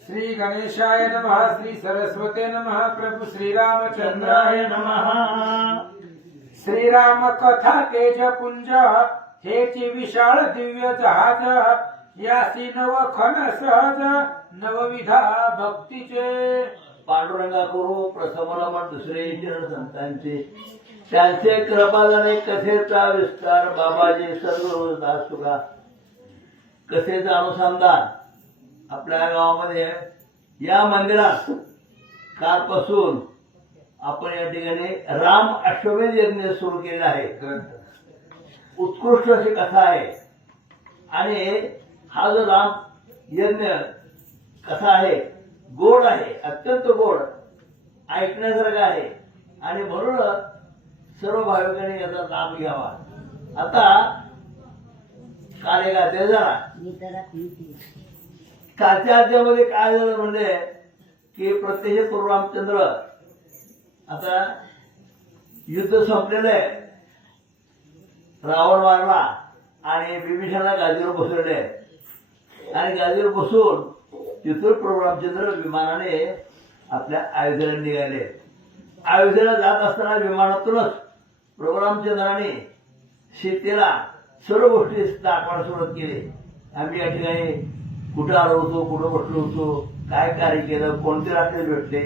श्री गणेशाय नमः। श्री सरस्वते नमः। प्रभु श्रीरामचंद्राय नमः। श्रीराम कथा तेज पुंज हेची विशाळ दिव्य जहाज यासी नव खन सहज नवविधा भक्तीचे पांडुरंगा करू प्रथमला पण दुसरे चरण संतांचे त्यांचे कृपादाने कथेचा विस्तार बाबाजी सर्व दास तुका कथेचं अनुसंधान आपल्या गावामध्ये या मंदिरात कालपासून आपण या ठिकाणी राम अश्वमेध यज्ञ सुरू केलेला आहे। उत्कृष्ट अशी कथा आहे आणि हा जो राम यज्ञ कथा आहे गोड आहे, अत्यंत गोड ऐकण्यासारखं आहे आणि म्हणून सर्व भाविकांनी याचा लाभ घ्यावा। आता काल एक अध्याय झाला, कालच्या अध्यायामध्ये काय झालं म्हणजे की प्रत्यक्ष प्रभू रामचंद्र आता युद्ध संपलेलं आहे, रावण मारला आणि बिभीषणाला गादीवर बसवले आणि गादीवर बसून तिथून प्रभू रामचंद्र विमानाने आपल्या अयोध्येला निघाले। अयोध्येला जात असताना विमानातूनच प्रभू रामचंद्राने सीतेला सर्व गोष्टी दाखवायला सुरुवात केली। आम्ही या ठिकाणी कुठं आलो होतो, कुठं बसलो होतो, काय कार्य केलं, कोणते राष्ट्र भेटले,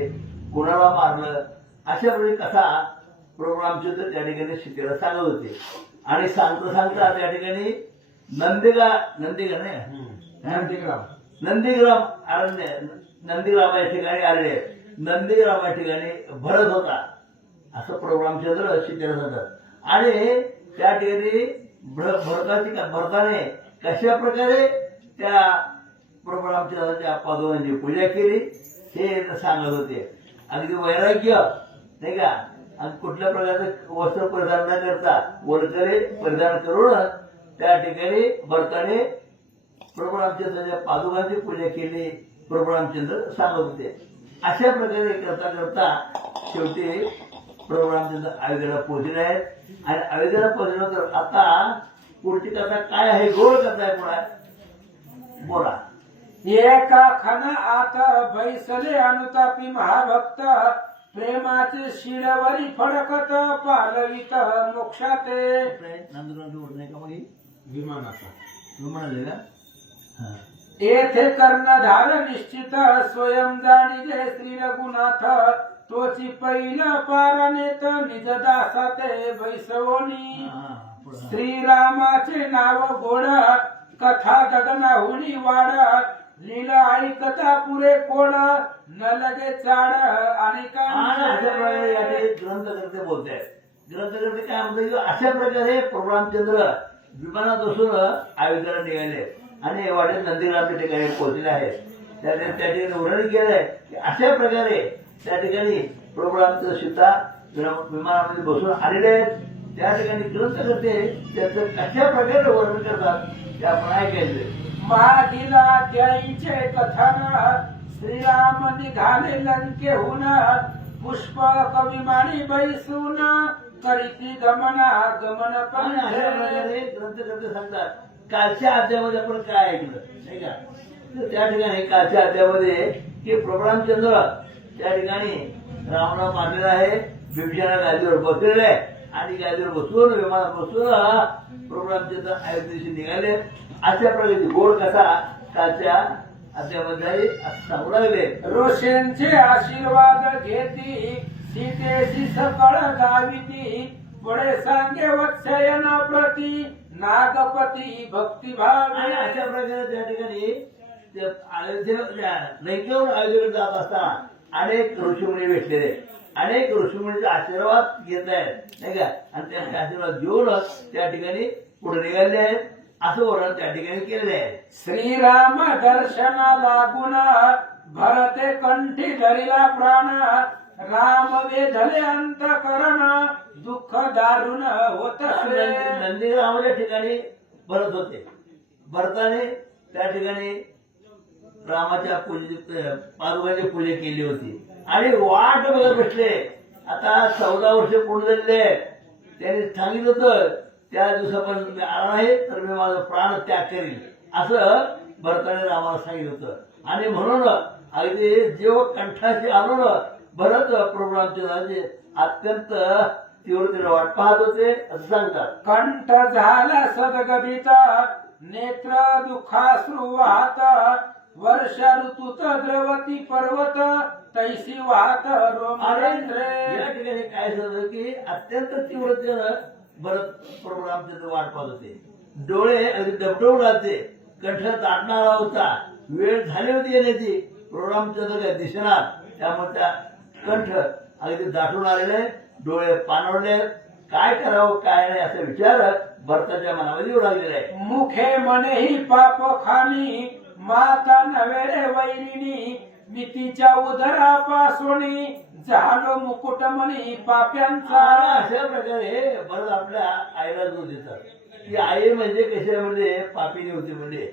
कोणाला मारलं, अशा प्रकारे कथा प्रभू रामचंद्र त्या ठिकाणी सीतेला सांगत होते। आणि सांगता त्या ठिकाणी नंदीग्राम अरण्य नंदीग्राम या ठिकाणी आले। नंदीग्राम या ठिकाणी भरत होता असं प्रभू रामचंद्र सीतेला सांगतात। आणि त्या ठिकाणी भरताने कशा प्रकारे त्या प्रभू रामचंद्राच्या पादुकांची पूजा केली हे सांगत होते। अगदी वैराग्य नाही का, आणि कुठल्या प्रकारचं वस्त्र परिधान न करता वरकरे परिधान करून त्या ठिकाणी भरताने प्रभू रामचंद्राच्या पादुकांची पूजा केली प्रभू रामचंद्र सांगत होते। अशा प्रकारे करता करता शेवटी प्रभू रामचंद्र अयोध्येला पोहोचले आहेत आणि अयोध्येला पोहोचल्यानंतर आता पुढची कथा काय आहे, गोड कथा आहे। पुढे बोला। एका खन आत बैसले अनुतापी महाभक्त प्रेमाचे शिडवरी फडकत पालवित मोक्षाते नंदुराची ओढ नाही का मग विमानाचा विमानाले का येथे कर्णधार निश्चित स्वयं जाणिले श्री रघुनाथ तोची पहिला पारानेत निज दासाते बैसवणी श्रीरामाचे नाव गोड कथा गगनाहुनी वाढ लीला ऐकता पुरे कोड न लगे चाड ग्रंथकर्ते बोलते ग्रंथकर्ते काय म्हणतात, अशा प्रकारे प्रभू रामचंद्र विमानात बसून अयोध्येला निघाले आणि वाटेत नंदीग्रामच्या ठिकाणी पोहोचले आहेत। त्या ठिकाणी वर्णन केलंय की अशा प्रकारे त्या ठिकाणी प्रभू रामचंद्र सीता विमानामध्ये बसून आलेले आहेत। त्या ठिकाणी ग्रंथकर्ते त्याचं कशा प्रकारे वर्णन करतात ते आपण ऐकायचं। मागील अध्यायीचे कथन श्रीराम निघाले लंकेहून पुष्प कविमानी बैसून करीती गमना गमन प्रकारे ग्रंथकर्ते सांगतात। कालच्या अध्यायामध्ये आपण काय ऐकलं नाही का, तर त्या ठिकाणी कालच्या अध्यायामध्ये की प्रभू रामचंद्र त्या ठिकाणी रावणा मारलेला आहे, बिभीषणा गादीवर बसलेले आहे आणि गादीवर बसून विमानात बसून प्रभू रामचंद्र अयोध्येशी निघाले। अशा प्रकारची गोड कथा कालच्या अध्यायामध्ये सांगू लागले। ऋषींचे आशीर्वाद घेती सीतेची सकळ गाविती पुढे सांगे वत्सयन प्रती नागपती भक्तिभावे। अशा प्रकारे त्या ठिकाणी लंकेहून अयोध्येला जात असताना अनेक ऋषीमुनी भेटलेले, अनेक ऋषीमुनीचे आशीर्वाद घेत आहेत नाही का, आणि त्यांचे आशीर्वाद घेऊनच त्या ठिकाणी पुढे निघाले आहेत असं वर्णन त्या ठिकाणी केलेले आहे। श्रीराम दर्शना लागून भरते कंठी धरिला प्राण राम वेधले अंतकरण दुःख दारुण होत नंदीग्रामाच्या ठिकाणी भरत होते। भरताने त्या ठिकाणी रामाच्या पादुकाची पूजा केली होती आणि वाट बघत बसले। आता 14 वर्ष पूर्ण झालेले आहेत। त्यांनी सांगितलं होतं त्या दिवसापर्यंत मी आला नाही तर मी माझा प्राण त्याग करील असं भरताने रामाला सांगितलं होतं। आणि म्हणून अगदी जेव्हा कंठाशी आलो ना भरत प्रोग्रामचे राजे अत्यंत तीव्रतेने वाट पाहत होते असं सांगतात. कंठ झाला सदगदिता नेत्र दुःखाश्रू वाहत वर्षा ऋतूत द्रवती पर्वत तैसी वाहत आणि रोमरेंद्रे. या ठिकाणी काय झालं की अत्यंत तीव्रतेनं भरत प्रोग्रामचे वाट पाहत होते. डोळे अगदी डबडवून राहते. कंठ दाटणारा होता. वेळ झाली होती येण्याची. प्रोग्रामच्या काय दिसणार त्यामुळे त्या कंठ अगदी दाटून आलेले डोळे पाणवले. काय करावं काय नाही असा विचार भरताच्या मनामध्ये येऊ लागलेला आहे. मुखे मनेही पाप खानी माता नव्हे रे वैरिणी मितीच्या उदरापासून झालो मुकुटमणी पाप्यांचा. अशा प्रकारे भरत आपल्या आईला दूध देतात की आई म्हणजे कशा म्हणजे पापीने होती म्हणजे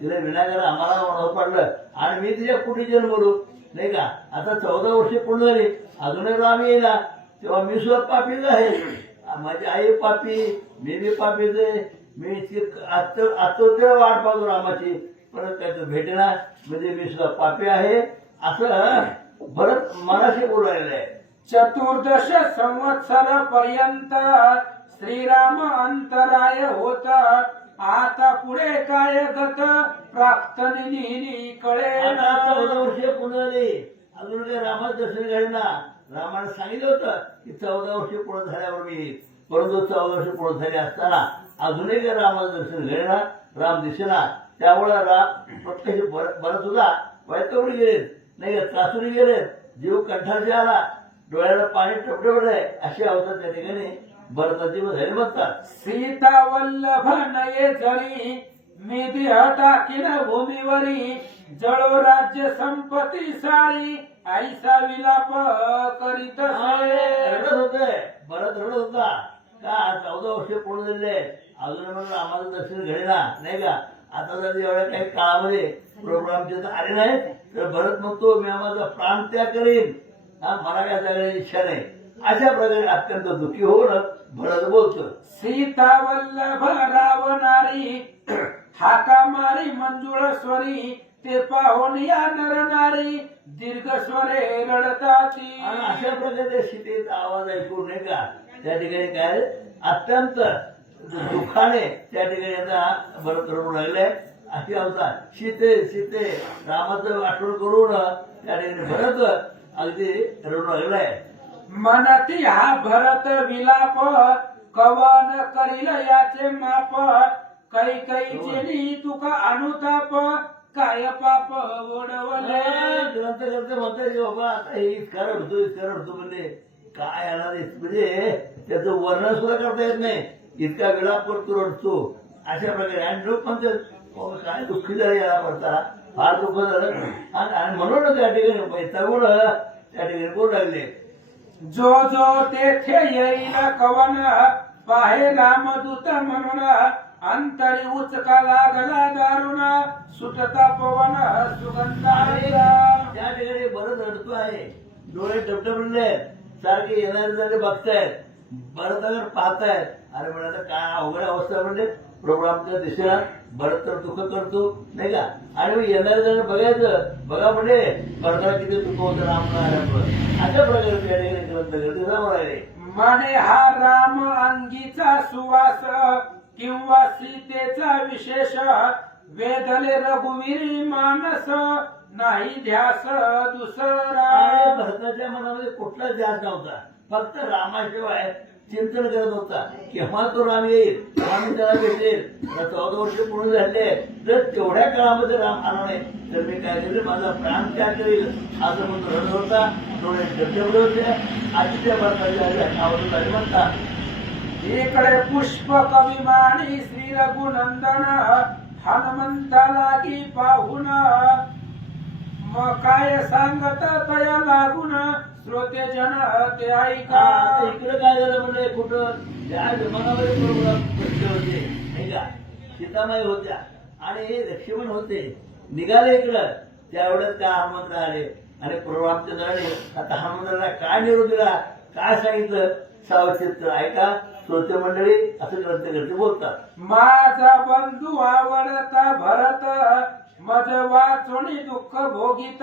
तिला विनाकारण आम्हाला म्हणत पडलं आणि मी तिच्या कुठे जन्मलो नाही का. आता 14 वर्षे पूर्ण झाली अजूनही राम येईना तेव्हा मी सुद्धा पापीच आहे. माझी आई पापी मी बी पापीच आहे. मी आत्तोत्तर वाट पाहतो रामाची परत त्याचं भेटेना म्हणजे मी सुद्धा पापी आहे असं भरत मनाशी बोलायला आहे. चतुर्दश संवत्सर पर्यंत श्रीराम अंतराय होत आता पुढे काय गत प्राप्तनी लिहिली कळे. आता 14 वर्षे पूर्ण झाली अजून काही रामाचं दर्शन घडना. रामाने सांगितलं होतं की 14 वर्षे पूर्ण झाल्यावर मी येईल. परंतु 14 वर्षे पूर्ण झाली असताना अजूनही काही रामाचं दर्शन घडेना. राम दिसेना. त्यामुळे राम प्रत्यक्ष बरत होता वैतवडी गेलेत नाही का त्रासून गेलेत. जीव कंठाशी आला. डोळ्याला पाणी टपटपडे अशी अवस्था त्या ठिकाणी भरताची झाली म्हणतात. सीता वल्लभ नये जरी मी देह टाकीन भूमीवरी जळो राज्य संपत्ती सारी ऐसा विलाप करीत रडत होते. भरत रडत होता का 14 वर्षे पूर्ण झाले अजून म्हणून आम्हाला दर्शन घडेना नाही का. आता जर एवढ्या काही काळामध्ये प्रोग्रामचे तर आले नाहीत तर भरत म्हणतो मी आम्हाला प्राण त्याग करीन. मला काय जगण्याची इच्छा नाही. अशा प्रकारे अत्यंत दुःखी होऊन भरत बोलतो. सीता वल्लभ रावणारी हाका मारी मंजुळ स्वरी ते पाहून या नर नारी दीर्घ स्वरे रडताती. आणि अशा प्रकारे सीतेचा आवाज ऐकून नाही का त्या ठिकाणी काय अत्यंत दुःखाने त्या ठिकाणी आता भरत रडू लागले. अशी अवस्था सीते सीते रामाचं आठवण करून त्या ठिकाणी भरत अगदी रडू लागलाय. मनती हा भरत विलाप कवन करील याचे माप कैकईचे तुका अनुताप काय पाप ओढवले. ग्रंथ करते म्हणतात की बाबा आता हे इतका रडतो म्हणजे काय याला म्हणजे त्याचं वर्णन सुद्धा करता येत नाही. इतका विलाप करतो रडतो अशा प्रकारे. आणि लोक म्हणतात काय दुःखी झाले याला म्हणता फार दुःख झालं आणि म्हणून त्या ठिकाणी वैतागून त्या ठिकाणी बोलू लागले. जो जो तेथे येईल कवन पाहे रामदूत म्हणून अंतरी उचका लागला दारुण सुटता पवन सुगंधाला. त्या ठिकाणी बरंच रडतो आहे. डोळे टपटपले सारखे येणारे जाणे बघतायत. भरताकडे पाहतायत. अरे म्हणाला काय अवघड अवस्था म्हणजे प्रोग्रामच्या दिशेला भरत तर दुःख करतो नाही का. आणि मग येणारे जण बघायचं बघा म्हणजे भरताला किती दुःख होतं राम अशा प्रकारे त्या ठिकाणी ग्रंथ करते समोर आले. म्हणे हा राम अंगीचा सुवास किंवा सीतेचा विशेष वेदले रघुवीरी मानस नाही ध्यास दुसरा. आणि भरताच्या मनामध्ये कुठलाच ध्यास नव्हता. फक्त रामाशिवाय चिंतन करत होता केव्हा तो राम येईल केव्हा मी त्याला भेटेल. 14 वर्ष पूर्ण झाले तर तेवढ्या काळामध्ये राम आला नाही तर मी काय करेल माझा प्राण त्याग करेल असं म्हणून रडत होता. डोळे डबडबडे होते. आजीच्या भरताच्या नावातून झाले म्हणतात. इकडे पुष्प कविमानी श्री रघुनंदन हनुमंता लागी पाहुन मग काय सांगत तया लागून श्रोते जन ते ऐका. इकडे काय झालं म्हणजे कुठं ज्या विमानामध्ये प्रोग्राम होते नाही का सीतामाई होत्या आणि लक्ष्मण होते निघाले इकडं. त्या एवढ्यात काय हनुमंत आले आणि प्रोग्रामच्या दराने आता हनुमंताला काय निरोप दिला काय सांगितलं सावचित्र ऐका श्रोते मंडळी असं ग्रंथकर्ते बोलतात. माझा बंधू आवडता भरत मज वाचोनी दुःख भोगीत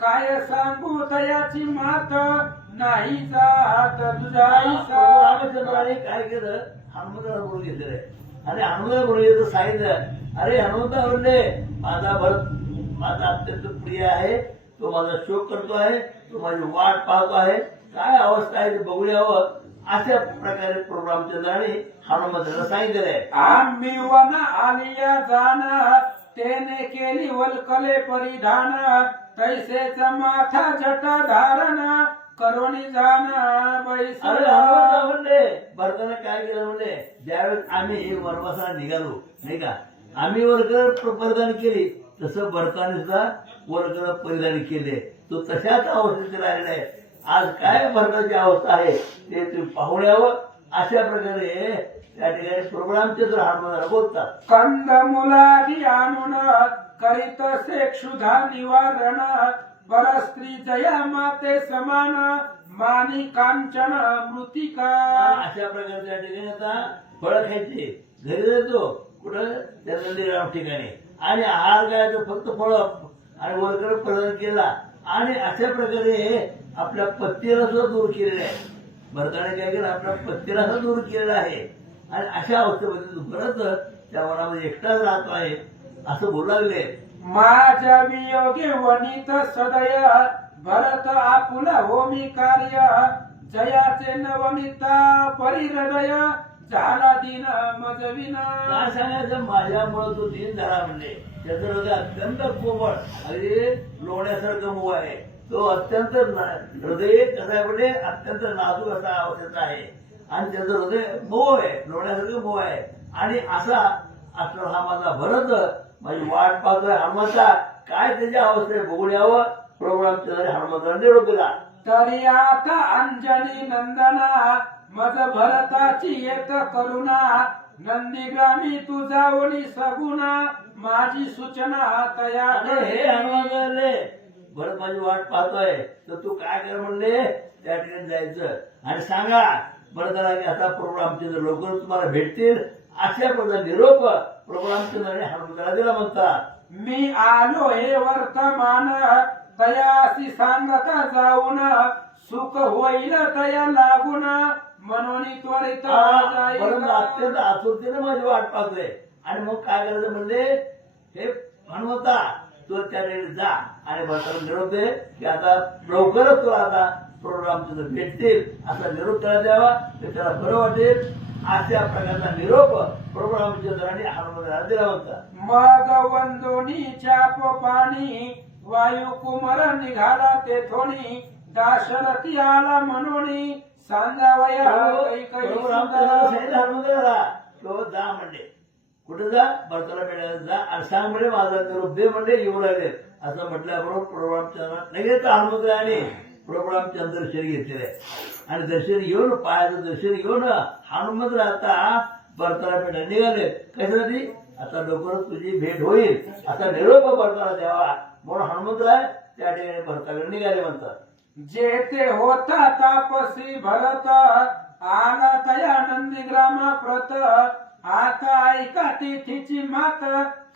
काय सांगू तयाची मात नाही जात तुझाईसा. रामचंद्राने काय केलं, हनुमंताला बोलून घेतलेलं आहे. आणि हनुमंताला बोलून घेतलं सांगितलं, अरे हनुमंता म्हणले माझा भरत माझा अत्यंत प्रिय आहे, तो माझा शोक करतो आहे, तो माझी वाट पाहतो आहे, काय अवस्था आहे ते बघून यावं. अशा प्रकारे प्रभू रामचंद्राने हनुमंताला सांगितलेलं आहे. आम्ही वन आलिया जाण तेने केली वल्कले परिधान तैसेच माथा जट धारण करोनी जाण अरे बैसला. हनुमंता म्हणले भरताने काय केलं म्हणले, ज्यावेळेस आम्ही वनवासाला निघालो नाही का, आम्ही वर्ग परिधान केली, तसं भरताने सुद्धा वर्ग परिधान केले. तो तशाच अवस्थेत राहिलेला आहे. आज काय भरताची अवस्था आहे ते तुम्ही पाहून यावं. अशा प्रकारे त्या ठिकाणी प्रभू रामचंद्र हनुमंताला बोलतात. कंद मुलादी आणून करीत से क्षुधा निवारण परस्त्री जया माते समान मानी कांचन मृतिका. अशा प्रकारे त्या ठिकाणी आता फळं खायची, घरी जातो कुठं त्या नंदीराम ठिकाणी, आणि आहार खायचं फक्त फळं, आणि वरकर प्रदान केला. आणि अशा प्रकारे आपल्या पत्नीला सुद्धा दूर केलेलं आहे. भरताने काय केलं, आपल्या पत्नीला सुद्धा दूर केलेलं आहे. आणि अशा अवस्थेमध्ये परत त्या मनामध्ये एकटाच राहतो आहे असं बोलू लागले. माझ्या वियोगी वनित सदय भरत आपुला होमी कार्य जयाचे नवमिता परिहृदय झाला दिन मजविना. काय सांगायचं, माझ्यामुळे तो दिन झाला म्हणले. त्याचं हृदय अत्यंत कोमळ, अगदी लोण्यासारखं मुव आहे. तो अत्यंत हृदय कसं आहे म्हणजे अत्यंत नाजूक असा अवस्थेचा आहे, आणि त्याचं हृदय मऊ आहे, लोण्यासारखं मऊ आहे. आणि असा असला हा माझा भरत माझी वाट पाहतोय. हनुमंता काय त्याच्या अवस्थेत बघून यावं. प्रभू रामचंद्र हनुमंताला निरोप दिला. तरी आता अंजनी नंदना मज भरताची येत करुणा नंदीग्रामी तुझा ओळी सगुणा माझी सूचना तया अरे हे हनुमंताले भरत माझी वाट पाहतोय, तर तू काय कर म्हणले, त्या ठिकाणी जायचं आणि सांगा भरताला की आता प्रभू रामचंद्र लवकर तुम्हाला भेटतील. अशा प्रकारे निरोप प्रभू रामचंद्राने हनुमंताला दिला. म्हणतात, मी आलो हे वर्तमान तयासी सांगता जाऊन सुख होईल तया लागून म्हणून त्वरित परंतु अत्यंत आतुरतेने माझी वाट पाहतोय. आणि मग काय करायचं म्हणले, हे हनुमंता तू त्या ठिकाणी जा आणि भरताला निरोप दे की आता लवकरच तुला आता प्रभू रामचंद्र भेटतील असा निरोप त्याला द्यावा, ते त्याला बरं वाटेल. अशा प्रकारचा निरोप प्रभू रामचंद्राने हनुमंताला दिला होता. मग वंदोनी चाप पाणी वायू कुमर निघाला ते थोडी दाशरथी आला म्हणून सांगावया प्रभू रामचंद्राला सांगितलं हनुमंताला, तो जा म्हणले, कुठे जा, भरताला भेटायला जा आणि सांग म्हणजे माझा निरोप दे म्हणले, येऊ लागले. असं म्हटल्याबरोबर प्रभू रामचंद्र लगेच हनुमंताने प्रभू रामचंद्र दर्शन घेतलेलं आहे. आणि दर्शन घेऊन पायाचं दर्शन घेऊन हनुमंत आता भरताला भेटायला निघाले. कशासाठी, आता लवकरच तुझी भेट होईल असा निरोप भरताला द्यावा म्हणून हनुमंतराय त्या ठिकाणी भरताकडे निघाले. म्हणतात, जेथे होता तापसी भरत आला तया नंदीग्रामा प्रत आता ऐका तिथीची मात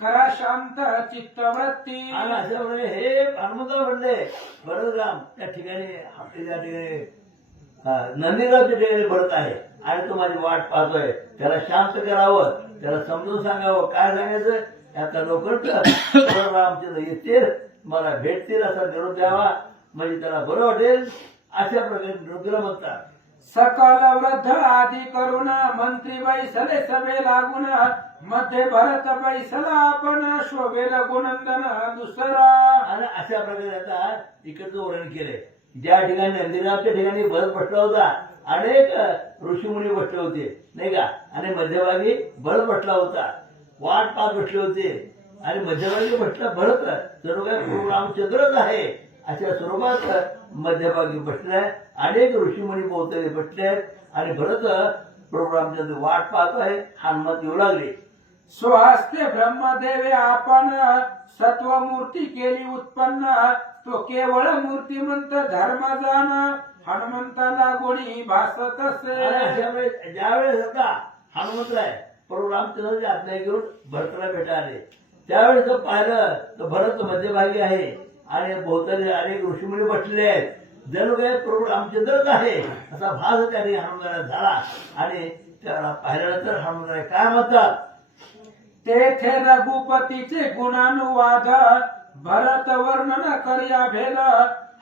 करा शांत चित्तवृत्ती. आणि अशा प्रकारे हे हनुमंतराव म्हणले भरतराम त्या ठिकाणी नंदीरावच्या ठिकाणी भरत आहे आणि तो माझी वाट पाहतोय. त्याला शांत करावं, त्याला समजून सांगावं. काय सांगायचं, आता लवकर रामचंद्र येतील, मला भेटतील असा निरोप द्यावा म्हणजे त्याला बरं वाटेल. अशा प्रकारे निरोप दिला. म्हणतात, सकल वृद्ध आदी करुण मंत्री बैसले सभे लागून मध्ये भरत बैसला आपण शोभेल गुणंदन दुसरा. आणि अशा प्रकारे आता इकडचं वर्णन केले. ज्या ठिकाणी नंदीरावच्या ठिकाणी भरत बसला होता, अनेक ऋषीमुनी बसले होते नाही का, आणि मध्यभागी भरत बसला होता, वाट पाहत बसले होते. आणि मध्यभागी बसला भरत, सर्व काय प्रभू रामचंद्रच आहे अशा स्वरूपात मध्यभागी बसलाय. अनेक ऋषीमुनी बोलते बसले आणि भरत प्रभू रामचंद्र वाट पाहतो आहे. हनुमंत येऊ लागले. स्वहस्ते ब्रह्मदेवे आपण सत्वमूर्ती केली उत्पन्न तो केवळ मूर्तिमंत धर्म जाण हनुमंताला गोडी भासत असे. ज्यावेळेस आता हनुमंत आहे प्रभू रामचंद्राची आज्ञा घेऊन भरताला भेटायला आले, त्यावेळेस जर पाहिलं तर भरत मध्यभागी आहे आणि भोवताली अनेक ऋषीमुनी बसले आहेत. जणू काही प्रभू रामचंद्रच आहे असा भास त्या ठिकाणी हनुमंताला झाला. आणि त्याला पाहिल्यानंतर हनुमंताला काय म्हणतात, तेथे रघुपतीचे गुणानुवाद भरत वर्णन कर्या भेद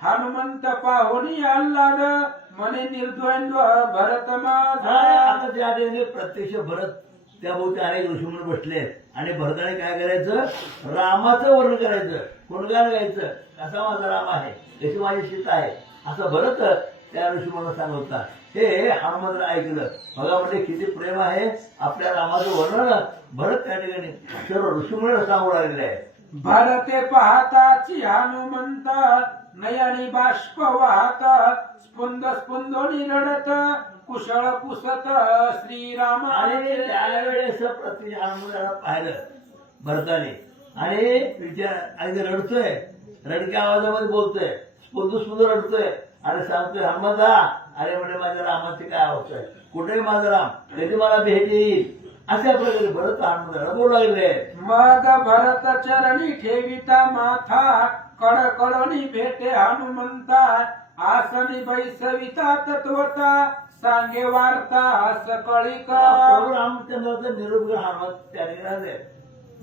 हनुमंत पाहुनी आल्हाद मने निर्द्वंद्व भरत माझा. आता त्या ठिकाणी प्रत्यक्ष भरत त्या भोवती अनेक ऋषीमुनी बसले आणि भरताने काय करायचं, रामाचं वर्णन करायचं, गुणगान गायचं, असा माझा राम आहे, याची माझी सीता आहे, असं भरत त्या ऋषीमुनीला सांगत होता. हे हनुमंताने ऐकलं. बघा म्हणजे किती प्रेम आहे आपल्या रामाचं वर्णन भरत त्या ठिकाणी सर्व ऋषीमुनीला सांगू लागलेले आहे. भरते पाहताची हनुमंत नयनी बाष्प वाहत स्पुंद स्पुंदोनी रडत कुशळ पुसत श्रीराम. आणि त्यावेळेस प्रत्यक्ष हनुमंताला पाहिलं भरताने आणि विचार आणि रडतोय, रडक्या आवाजामध्ये बोलतोय, स्पुंद स्पुंद रडतोय आणि सांगतोय, हनुमंता अरे म्हणजे माझ्या रामाची काय अवस्था आहे, कुठेही माझा राम, कधी मला भेट येईल, अशा प्रकारे भरत हनुमंताला बोलू लागले. मग भरत चरणी ठेविता माथा कडकडणी भेटे हनुमंता आसनी बैसविता तत्वता सांगे वार्ता सकळी प्रभू रामचंद्राचा निरोप घेऊन हनुमंत त्या ठिकाणी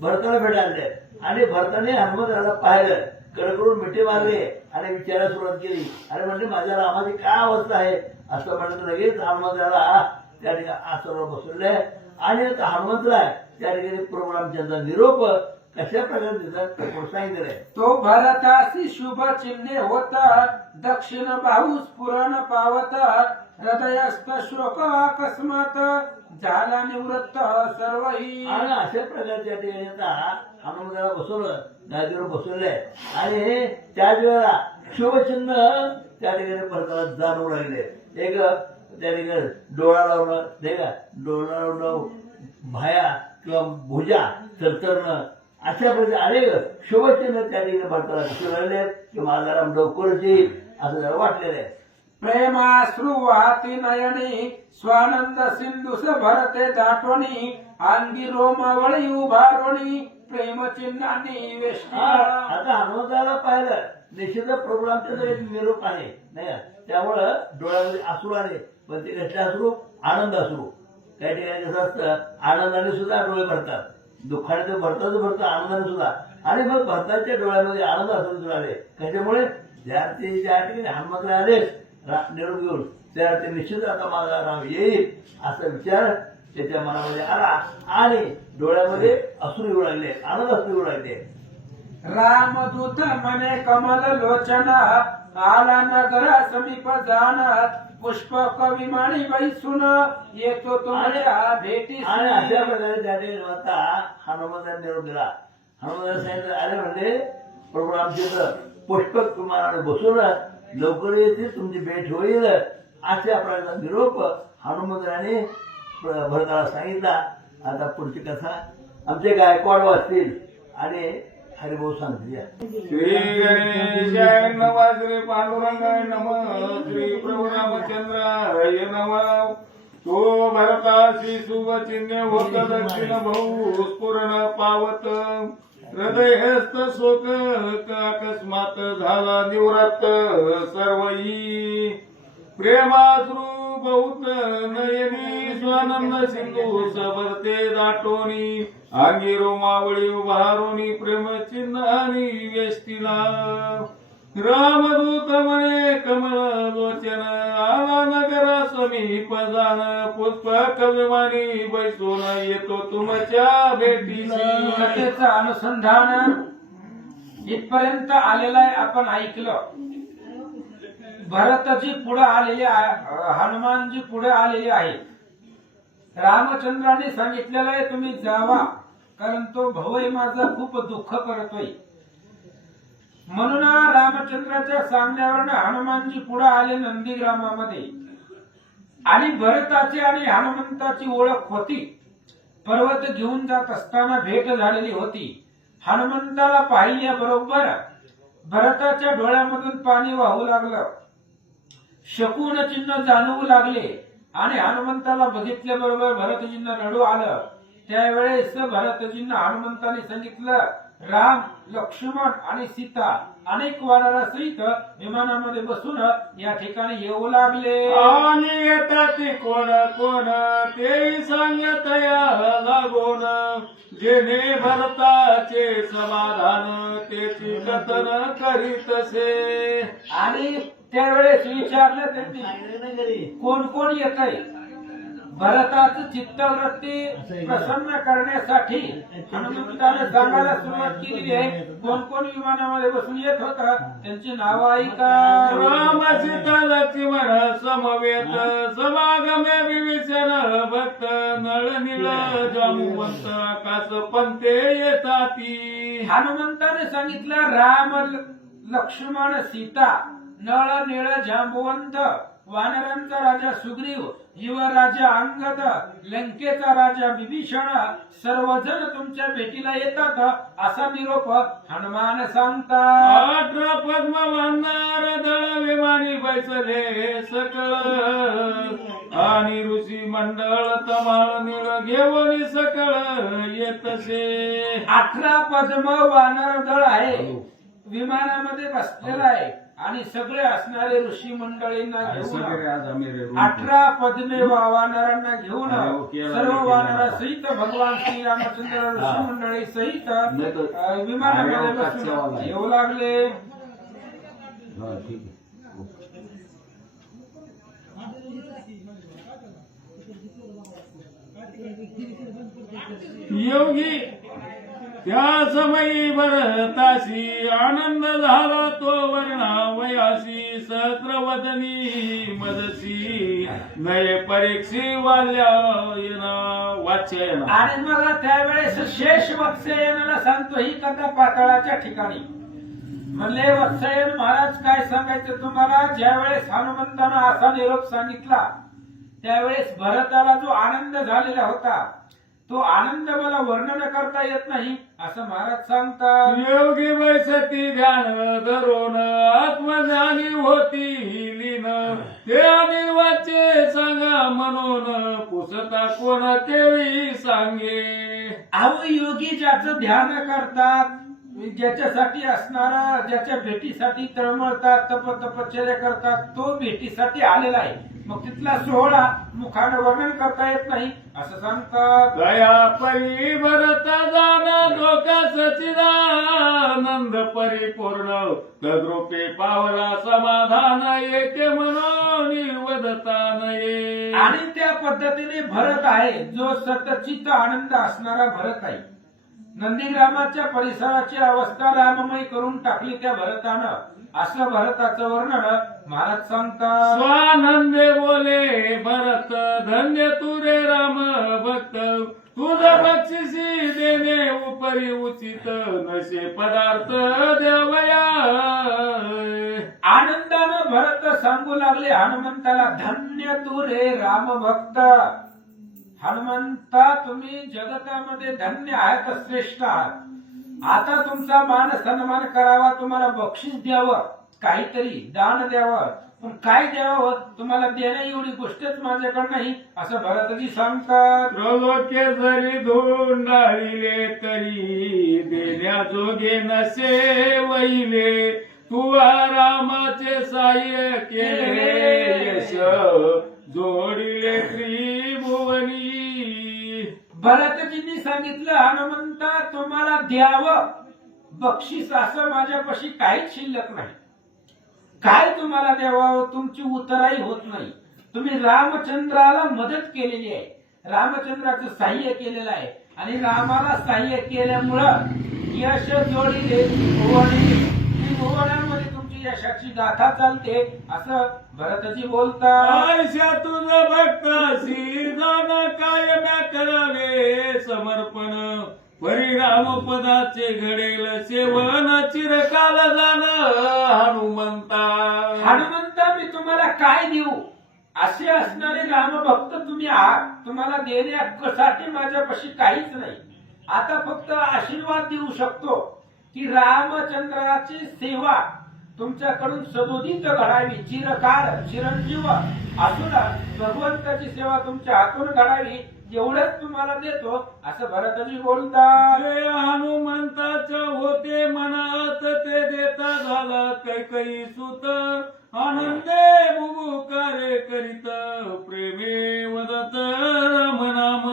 भरताला भेटायला आणि भरताने हनुमंताला पाहिलं, कडकडून मिठी मारले आणि विचारायला सुरुवात केली. अरे म्हणजे माझ्या रामाची काय अवस्था आहे असं म्हणत लगेच हनुमंताला त्या ठिकाणी आसनावर बसवले आणि हनुमंतला त्या ठिकाणी प्रभू रामचंद्र निरोप कशा प्रकारे देतात सांगितले. तो भरतासी शुभ चिन्हे होत दक्षिण बाहू स्फुरण पावत हृदयस्थ शोक अकस्मात झाला निवृत्त सर्वही. आणि अशा प्रकारे त्या ठिकाणी आता हनुमंताला बसवलं, गादीवर बसवलंय आणि त्याच वेळेला शुभचिन्ह त्या ठिकाणी भरताला जाणवू लागले. एक त्या ठिकाणी डोळा लावणं, नाही का, डोळा लावणं, भाया किंवा भुजा चरचरणं, अशा प्रकारे अनेक शुभचिन्ह त्या ठिकाणी भरताला दिसू लागले की माझा राम लवकरच येईल असं त्याला वाटलेलं आहे. प्रेमाश्रू वाहती नयनी स्वानंद सिंधुस भरते दाटोणी अंगी रोमावळी उभारोणी प्रेमचिन्हांनी वेष्टी. आता हनुमंताला पाहिलं निश्चित प्रभू रामचंद्र एक निरोप आहे, नाही का, त्यामुळं डोळ्यामध्ये अश्रू आले, पण ते कसले अश्रू, आनंद अश्रू. काही ठिकाणी कसं असतं, आनंदाने सुद्धा डोळे भरतात, दुःखाने तर भरतात, आनंदाने सुद्धा. आणि मग भरताच्या डोळ्यामध्ये आनंद असून आले कशामुळे, ज्या ठिकाणी हनुमंतला आले निरोप घेऊन त्या ते निश्चित आता माझा राम येईल असा विचार त्याच्या मनामध्ये आला आणि डोळ्यामध्ये अश्रू येऊ लागले, आनंद अश्रू येऊ लागले. रामदूत मने कमल लोचन आला नगर समीप जाण पुष्पक विमानी बैसून येतो तुमच्या भेटी. आणि अशा प्रकारे त्या ठिकाणी आता हनुमंताने निरोप दिला. हनुमंताने सांगितलं, अरे म्हणजे प्रभू रामचंद्र पुष्पक विमानाने बसून लवकर येतील, तुमची भेट होईल, अशा प्रकारचा निरोप हनुमंताने भरताला सांगितला. आता पुढची कथा आमचे गायकवाड वाचतील आणि हरिभाऊ सांगतील. श्री गणेशाय नमः, श्री पांडुरंगाय नमः, श्री प्रभू रामचंद्राय नमः. तो भरतासी शुभचिन्ह होत दक्षिण भाऊ स्फुरण पावत हृदयस्थ शोक अकस्मात झाला निवृत्त सर्वही. प्रेमाश्रू बहुत नयनी स्वानंद सिंधू सबरते दाटोनी अंगी रोमावळी उभारोनी प्रेमचिन्हानी वेष्टीला. रामदूत म्हणे कमल लोचन आला नगरा समीप जाण पुष्पक विमानी बैसून येतो तुमच्या भेटीला. कथेचं अनुसंधान इथपर्यंत आलेलं आहे, आपण ऐकलं. भरतजी पुढे आलेले हनुमानजी पुढे आलेले आहेत. रामचंद्राने सांगितलेलं आहे तुम्ही जावा, कारण तो भाऊ माझा खूप दुःख करतोय. म्हणून रामचंद्राच्या सांगण्यावरून हनुमानजी पुढे आले नंदीग्रामामध्ये. आणि भरताची आणि हनुमंताची ओळख होती. पर्वत घेऊन जात असताना भेट झालेली होती. हनुमंताला पाहिल्याबरोबर भरताच्या डोळ्यामधून पाणी वाहू लागलं, शकुन चिन्ह जाणवू लागले आणि हनुमंताला बघितल्याबरोबर भरतजींना रडू आलं. त्यावेळेस भरतजींना हनुमंताने सांगितलं, राम, लक्ष्मण आणि सीता अनेक वानरासहित विमानामध्ये बसून या ठिकाणी येऊ लागले. आणि येतात कोण कोण ते सांगत या लागून, जेणे भरताचे समाधान तेची कथन करीतसे. आणि त्यावेळेस विचारलं त्यांनी, कोण कोण येत आहे? भरताचं चित्तवृत्ती प्रसन्न करण्यासाठी हनुमंताने सांगायला सुरुवात केली आहे. कोण कोण विमानामध्ये बसून येत होता त्यांची नावं ऐका. राम सीता लक्ष्मण समवेत, समागमे विभीषण भक्त, नळ नीळ जामुवंत, आकाश पंते येताती. हनुमंताने सांगितलं, राम, लक्ष्मण, सीता, नळ नीळ जांबुवंत, वानरांचा राजा सुग्रीव, युवराजा अंगद, लंकेचा राजा विभीषण सर्वजण तुमच्या भेटीला येतात असा निरोप हनुमान सांगतात. 18 पद्म वाहनार दळ विमानी बैसले सकळ, आणि ऋषी मंडळ तमाळ निळ घेऊन सकळ येतसे. 18 पद्म वानर दळ आहे, विमानामध्ये बसलेला आहे आणि सगळे असणारे ऋषी मंडळींना घेऊन 18 पद्मे वानरांना घेऊन सर्व वानरासहित भगवान श्री रामचंद्र ऋषी मंडळी सहित विमानामध्ये बसून येऊ लागले. योगी त्या समयी भरतासी आनंद झाला तो वर्णावयासी, सहस्रवदनी मदसी नये परीक्षी वाल्यायना वाच्यायना. आणि मग त्यावेळेस शेष वत्सयनाला सांगतो ही कथा पाताळाच्या ठिकाणी. म्हणले, वत्सयन महाराज काय सांगायचं तुम्हाला? ज्यावेळेस हनुमंतानं असा निरोप सांगितला त्यावेळेस भरताला जो आनंद झालेला होता तो आनंद मला वर्णन करता येत नाही असं महाराज सांगतात. योगी बैसती ध्यान धरून आत्मज्ञानी होती लीन, ते आणि वाचे सांगा म्हणून पुसता कोण केवी सांगे. अहो, योगी ज्याचं ध्यान करतात, ज्याच्यासाठी असणारा, ज्याच्या भेटीसाठी तळमळतात, तपश्चर्या करतात, तो भेटीसाठी आलेला आहे. मग तिथला सोहळा मुखाने वर्णन करता येत नाही असं सांगतात. दया परी भरता जाण डोका सचिदानंद परिपूर्ण, तद्रूपे पावला समाधान येते म्हणून वदता नये. आणि त्या पद्धतीने भरत आहे जो सतचित आनंद असणारा भरत आहे. नंदीग्रामाच्या परिसराची अवस्था राममय करून टाकली त्या भरतानं असं भरताचं वर्णन महाराज सांगतात. स्वानंदे बोले भरत, धन्य तू रे राम भक्त, तुझ बक्षिसी देणे उपरी उचित, नशे पदार्थ देवया. आनंदानं भरत सांगू लागले हनुमंताला, धन्य तू रे राम भक्त. हनुमंता, तुम्ही जगतामध्ये धन्य आहात, श्रेष्ठ आहात. आता तुमचा मान सन्मान करावा, तुम्हाला बक्षीस द्यावं, काहीतरी दान द्यावं. पण काय द्यावं तुम्हाला देणं एवढी गोष्टच माझ्याकडे नाही असं भरतजी सांगतात. त्रिलोके जरी धुंडाळिले तरी देण्या जोगे नसे वहिले, तू रामाचे साह्य केले यश जोडिले त्रिभुवनी. भरतजींनी सांगितलं, हनुमंता तुम्हाला द्यावं बक्षीस असं माझ्यापाशी काहीच शिल्लक नाही. काय तुम्हाला द्यावं तुमची उतराई होत नाही. तुम्ही रामचंद्राला मदत केलेली आहे, रामचंद्राचं साह्य केलेलं आहे आणि रामाला साह्य केल्यामुळं यश जोडीले त्रिभुवनामध्ये तुमची यशाची गाथा चालते असं भरतजी बोलतात. आयुष्या तुझ भक्तासी जाण काय म्या करावे समर्पण, परिणाम पदाचे घडेल सेवन चिरकाल जाण हनुमंता. हनुमंता, मी तुम्हाला काय देऊ? असे असणारे रामभक्त तुम्ही आहात. तुम्हाला देण्यासाठी माझ्यापाशी काहीच नाही. आता फक्त आशीर्वाद देऊ शकतो की रामचंद्राची सेवा तुमच्याकडून सदोदित घडावी, चिरकाल चिरंजीव असून भगवंताची सेवा तुमच्या हातून घडावी एवढंच तुम्हाला देतो असं भरतजी बोलतात. जे हनुमंताच्या होते मनात ते देता झाला कैकई सुत आनंदे बुबुकारे करीत प्रेमे वदत राम नाम.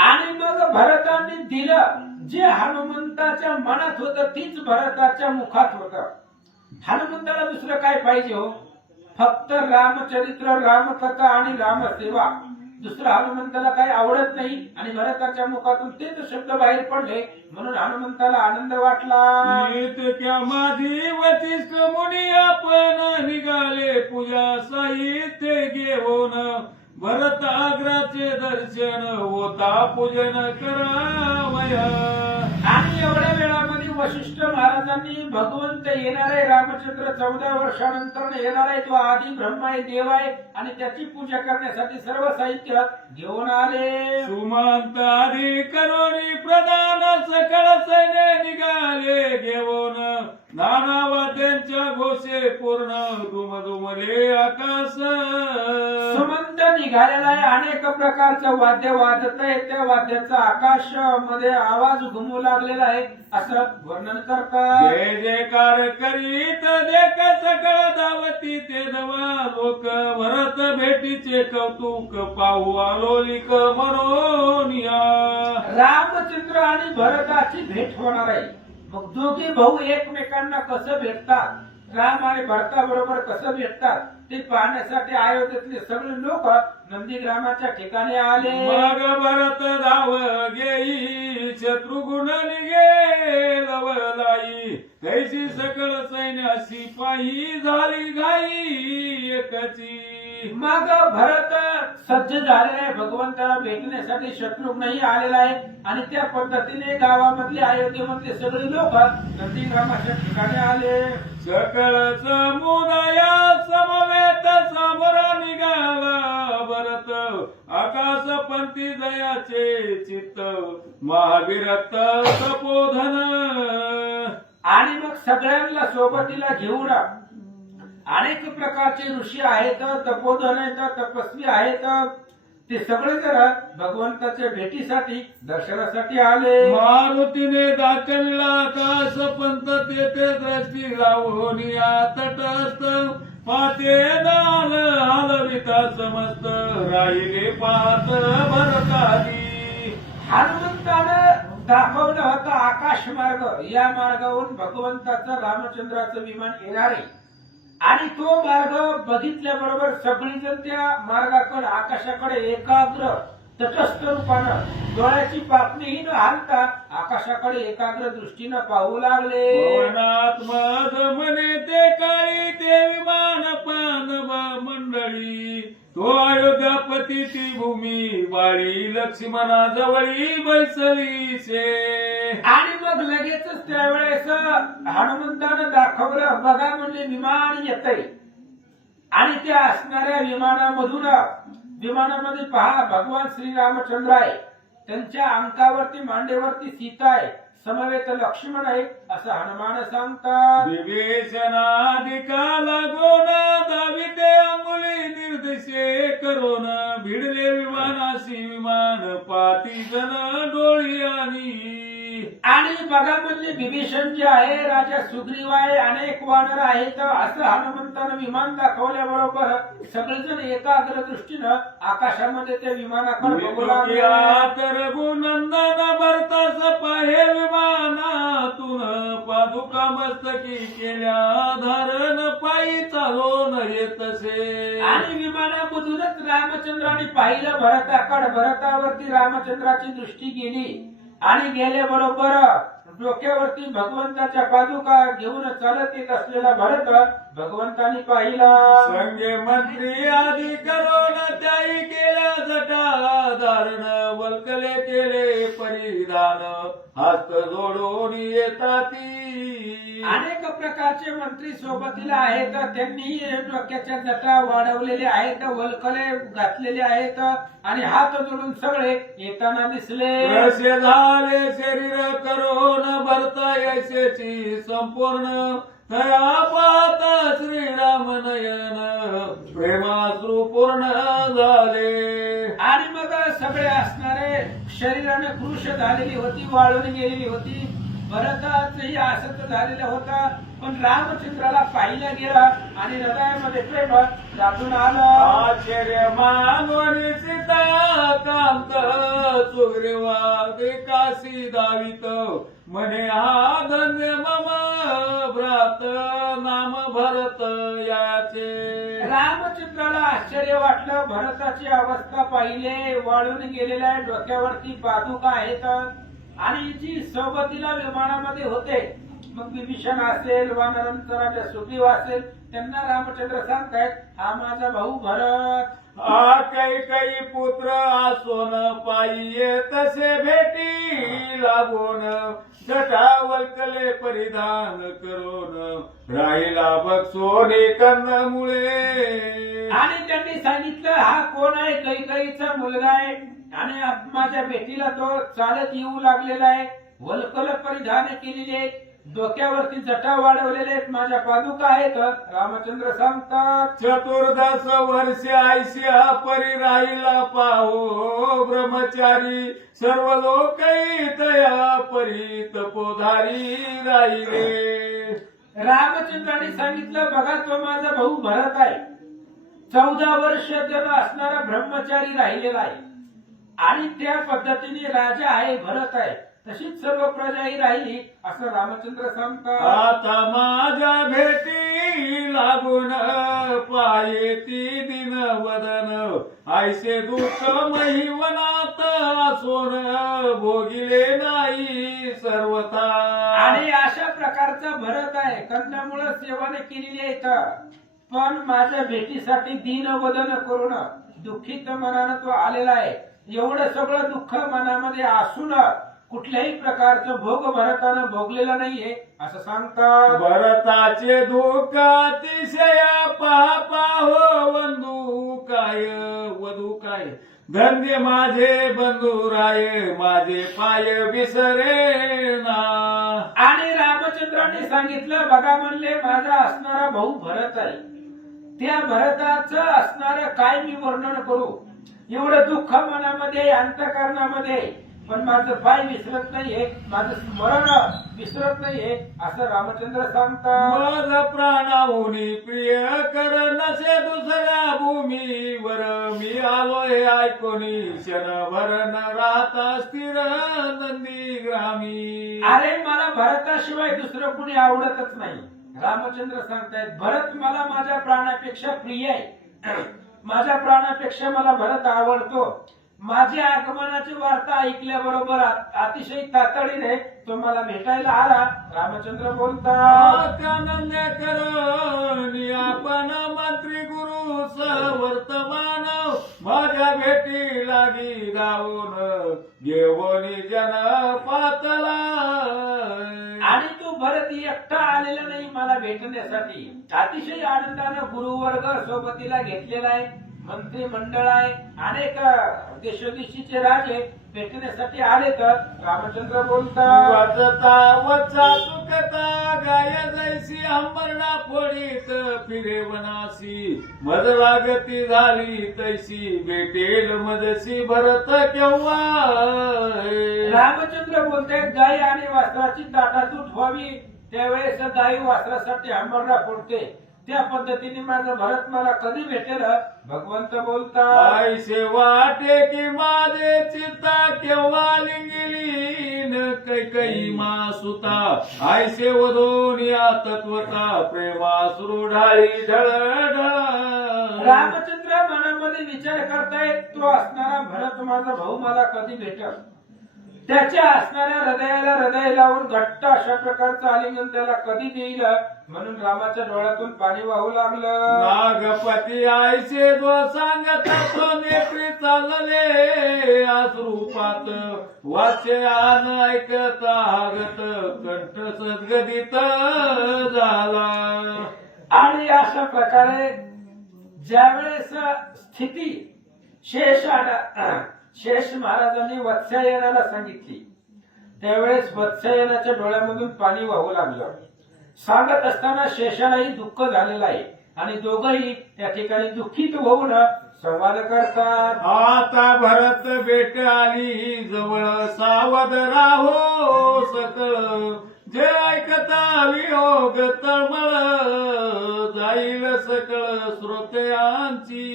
आणि मग भरताने दिलं जे हनुमंताच्या मनात होतं तीच भरताच्या मुखात होतं. हनुमंताला दुसरं काय पाहिजे हो? फक्त रामचरित्र, रामकथा आणि रामसेवा. दुसरं हनुमंताला काही आवडत नाही आणि भरताच्या मुखातून तेच शब्द बाहेर पडले म्हणून हनुमंताला आनंद वाटला. इतक्या माझी वचिष्ठ मुनी आपण निघाले पूजा साहित्य घेऊन भरताग्राचे दर्शन होता पूजन करावया. आणि एवढ्या वेळामध्ये वशिष्ठ महाराजांनी भगवंत येणार आहे, रामचंद्र 14 वर्षानंतर येणार आहे, तो आधी ब्रह्मा आहे, देव आहे आणि त्याची पूजा करण्यासाठी सर्व साहित्य घेऊन आले. सुमंत आधी करोनी प्रधान सकळ सैन्य निघाले घेऊन नाना वाद्यांच्या घोषे पूर्ण दुमदुमले आकाश. सुमंत निघालेला आहे, अनेक प्रकारचं वाद्य वाजत आहे, त्या वाद्याचा आकाश मध्ये आवाज घुमू लागलेला आहे असं वर्णन करतात. जय जयकार करीत देख सकळ धावती ते दवा लोक भरत भेटीचे कौतुक पाहू आलो लिक मनोनिया. रामचंद्र आणि भरताची भेट होणार आहे. मग दोघे भाऊ एकमेकांना कसं भेटतात, राम आणि भरता बरोबर कसं भेटतात ते पाहण्यासाठी अयोध्येतले सगळे लोक नंदीग्रामाच्या ठिकाणी आले. मग भरत धाव घेई शत्रुघ्न निघे लवलाई तैशी सकळ सैन्य शिपाई झाली घाई एकची. मग भरत सज्ज झालेला आहे, भगवंताला भेटण्यासाठी शत्रुघ्नही आलेला आहे आणि त्या पद्धतीने गावामधले अयोध्येमधले सगळे लोक नंदीग्रामाच्या ठिकाणी आले. सकळ समुदाया समवेत समोर निघाला भरत आकाशपंथी जयाचे चित्त महावीरत तपोधन. आणि मग सगळ्यांना सोबतीला घेऊन अनेक प्रकारचे ऋषी आहेत, तपोधन आहेत, तपस्वी आहेत, ते सगळे जण भगवंताच्या भेटीसाठी दर्शनासाठी आले. मारुतीने दाखविला आकाश पंत तेथे दृष्टी लावून तटस्थ पाते दाल हलविता समस्त राहिले पाहत भरताली. हनुमंतानं दाखवलं होतं आकाश मार्ग, या मार्गावरून भगवंताचं रामचंद्राचं विमान येणार आहे आणि तो मार्ग बघितल्याबरोबर सगळीजण त्या मार्गाकडे आकाशाकडे एकाग्र तटस्थ रूपानं डोळ्याची पापणीही न हालता आकाशाकडे एकाग्र दृष्टीनं पाहू लागले. पवनात मध म्हणे ते काळी ते विमान पानव मंडळी तो अयोध्यापती ती भूमी बाळी लक्ष्मणाजवळी बैसली शे. आणि मग लगेचच त्यावेळेस हनुमंतानं दाखवलं, बघा म्हणले विमान येतंय आणि त्या असणाऱ्या विमानामध्ये पहा भगवान श्रीरामचंद्र आहे, त्यांच्या अंकावरती मांडीवरती सीता आहे, समवेत लक्ष्मण आहे असं हनुमान सांगतात. विवेचनाधिका लागोन दाविते अंगुली निर्देशे करोन भिडले विमानाशी विमान पाती जण डोळी आणि बघा म्हणजे विभीषण जे आहे, राजा सुग्रीव आहे, अनेक वानर आहेत असं हनुमंतानं विमान दाखवल्याबरोबर सगळेजण एकाग्र दृष्टीनं आकाशामध्ये त्या विमानाकडे बघू लागले. रघुनंदन भरतास पाहे विमानातून पादुका मस्तकी केल्या धारण पायी चालून येतसे. आणि विमानामधूनच रामचंद्राने पाहिलं भरताकडे, भरतावरती रामचंद्राची दृष्टी गेली आणि गेल्याबरोबर डोक्यावरती भगवंताच्या पादुका घेऊन चालत येत असलेला भरत भगवंतानी पाहिला. संगे मंत्री आदी करून त्याही केल्या जटा धारण वल्कले केले परिधान हस्त जोडून येतात. अनेक प्रकारचे मंत्री सोबतीला आहेत, त्यांनी डोक्याच्या जटा वाढवलेल्या आहेत, वल्कले घातलेले आहेत आणि हात जोडून सगळे येताना दिसले. कसे झाले शरीर करून भरता यशेची संपूर्ण तया पाहता श्रीराम नयन प्रेमाश्रू पूर्ण झाले. आणि मग सगळे असणार झालेली होती, वाळून गेलेली होती. भरताचंही असंच झालेलं होतं, पण रामचंद्राला पाहिलं गेलं आणि हृदयामध्ये प्रेम दाटून आलं. आश्चर्य मानवणी सीता कांत सुग्रीवा काशी दावित म्हणे हा धन्य मम भ्रात नाम भरत याचे. रामचंद्राला आश्चर्य वाटलं. भरताची अवस्था पाहिले, वाळून गेलेल्या डोक्यावरती पादुका आहेत आणि जी सोबतीला विमानामध्ये होते, मग विभीषण असेल, वानरांचा सुग्रीव असेल, त्यांना रामचंद्र सांगतायत हा माझा भाऊ भरत. हा काही पुत्र आसोन पायी तसे भेटी लागून जटा वल्कले परिधान करून राहिला बघ सोने कंदमुळे. आणि त्यांनी सांगितलं हा कोण आहे? कैकईचा मुलगा आहे आणि माझ्या भेटीला तो चालत येऊ लागलेला आहे. वल्कल परिधान केलेले आहेत, डोक्यावरती जटा वाढवलेले आहेत, माझ्या पादुका आहेत. रामचंद्र सांगतात चतुर्दश वर्ष आयष्या परी राहिला पाहो ब्रह्मचारी सर्व लोक तया परी तपोधारी राहिले. रामचंद्राने सांगितलं बघा तो माझा भाऊ भरत आहे. 14 वर्ष जर असणारा ब्रह्मचारी राहिलेला आहे आणि त्या पद्धतीने राजा आहे, भरत आहे, तशीच सर्व प्रजाही राहिली असं रामचंद्र सांगतात. आता माझ्या भेटी लागून पाये ती दिन वदन ऐसे दुःख महिवनात असोन भोगिले नाही सर्वथा. आणि अशा प्रकारचा भरत आहे, कंदमुळं सेवाने केलेली आहेत, पण माझ्या भेटीसाठी दीन वदन करून दुःखित मनानं तो आलेला आहे. एवढं सगळं दुःख मनामध्ये असून कुठल्याही प्रकारचं भोग भरतानं भोगलेला नाहीये असं सांगतात. भरताचे दुःख अतिशय पापा हो बंधू काय वधू काय धन्य माझे बंधू राय माझे पाय विसरे ना. आणि रामचंद्रांनी सांगितलं बघा म्हणले माझा असणारा भाऊ भरत आहे, त्या भरताचं असणारं काय मी वर्णन करू? एवढं दुःख मनामध्ये अंतःकरणामध्ये, पण माझं पाय विसरत नाहीये, माझं स्मरण विसरत नाहीये असं रामचंद्र सांगतात. माझ प्राणाहुनी प्रिय कर नसे दुसऱ्या भूमीवर मी आलोय ऐकोनी क्षणभर न राहता स्थिर नंदी ग्रामी. अरे मला भरताशिवाय दुसरं कुणी आवडतच नाही. रामचंद्र सांगतायत भरत मला माझ्या प्राणापेक्षा प्रिय आहे, माझ्या प्राणापेक्षा मला भरत आवडतो. माझ्या आगमनाची वार्ता ऐकल्याबरोबर अतिशय तातडीने तो मला भेटायला आला. रामचंद्र बोलतात त्यानंद करणी आपण मंत्री गुरु सवर्तमान माझ्या भेटी लागी धावून घेऊन जन पातला. आणि तू भरत एकटा आलेला नाही मला भेटण्यासाठी, अतिशय आनंदानं गुरुवर्ग सोबतीला घेतलेला आहे, मंत्रिमंडळ आहे, अनेक देशोदेशीचे राजे भेटण्यासाठी आले. तर रामचंद्र बोलतात वाचता वचा चुकता गाय जैसी अंबरणा फोडीत फिरे वनासी मद लागती झाली तैसी भेटेल मदसी भरत केव्हा. रामचंद्र बोलतात गाय आणि वासराची ताटातूट व्हावी त्यावेळेस गाई वासरासाठी अंबरणा फोडते, त्या पद्धतीने माझा भरत मला कधी भेटेल? भगवंत बोलतात ऐसे वाटे की माझे चित्ता केव्हा लिंगिलीन कैकई मासुता ऐसे वधून या तत्वता प्रेमासुरू ढाळी ढळ. रामचंद्र मनामध्ये विचार करतायत तो असणारा भरत माझा भाऊ मला कधी भेटल? त्याच्या असणाऱ्या हृदयाला हृदय लावून घट्ट अशा प्रकारचं आलिंगन त्याला कधी देईल? म्हणून रामाच्या डोळ्यातून पाणी वाहू लागलं. नागपती आयसे जो सांगत तो नेत्री चालले आसरूपात वाचे आन ऐकत हागत कंठ सद्गदित झाला. आणि अशा प्रकारे ज्यावेळेस स्थिती शेष महाराजांनी वत्सायनाला सांगितली त्यावेळेस वत्सायनाच्या डोळ्यामधून पाणी वाहू लागलं. सांगत असताना शेषालाही दुःख झालेलं आहे आणि दोघंही त्या ठिकाणी दुःखित होऊन संवाद करतात. आता भरत भेट आली जवळ सावध राहो सकळ जे ऐकता वियोग तळमळ जाईल सकळ श्रोत्यांची.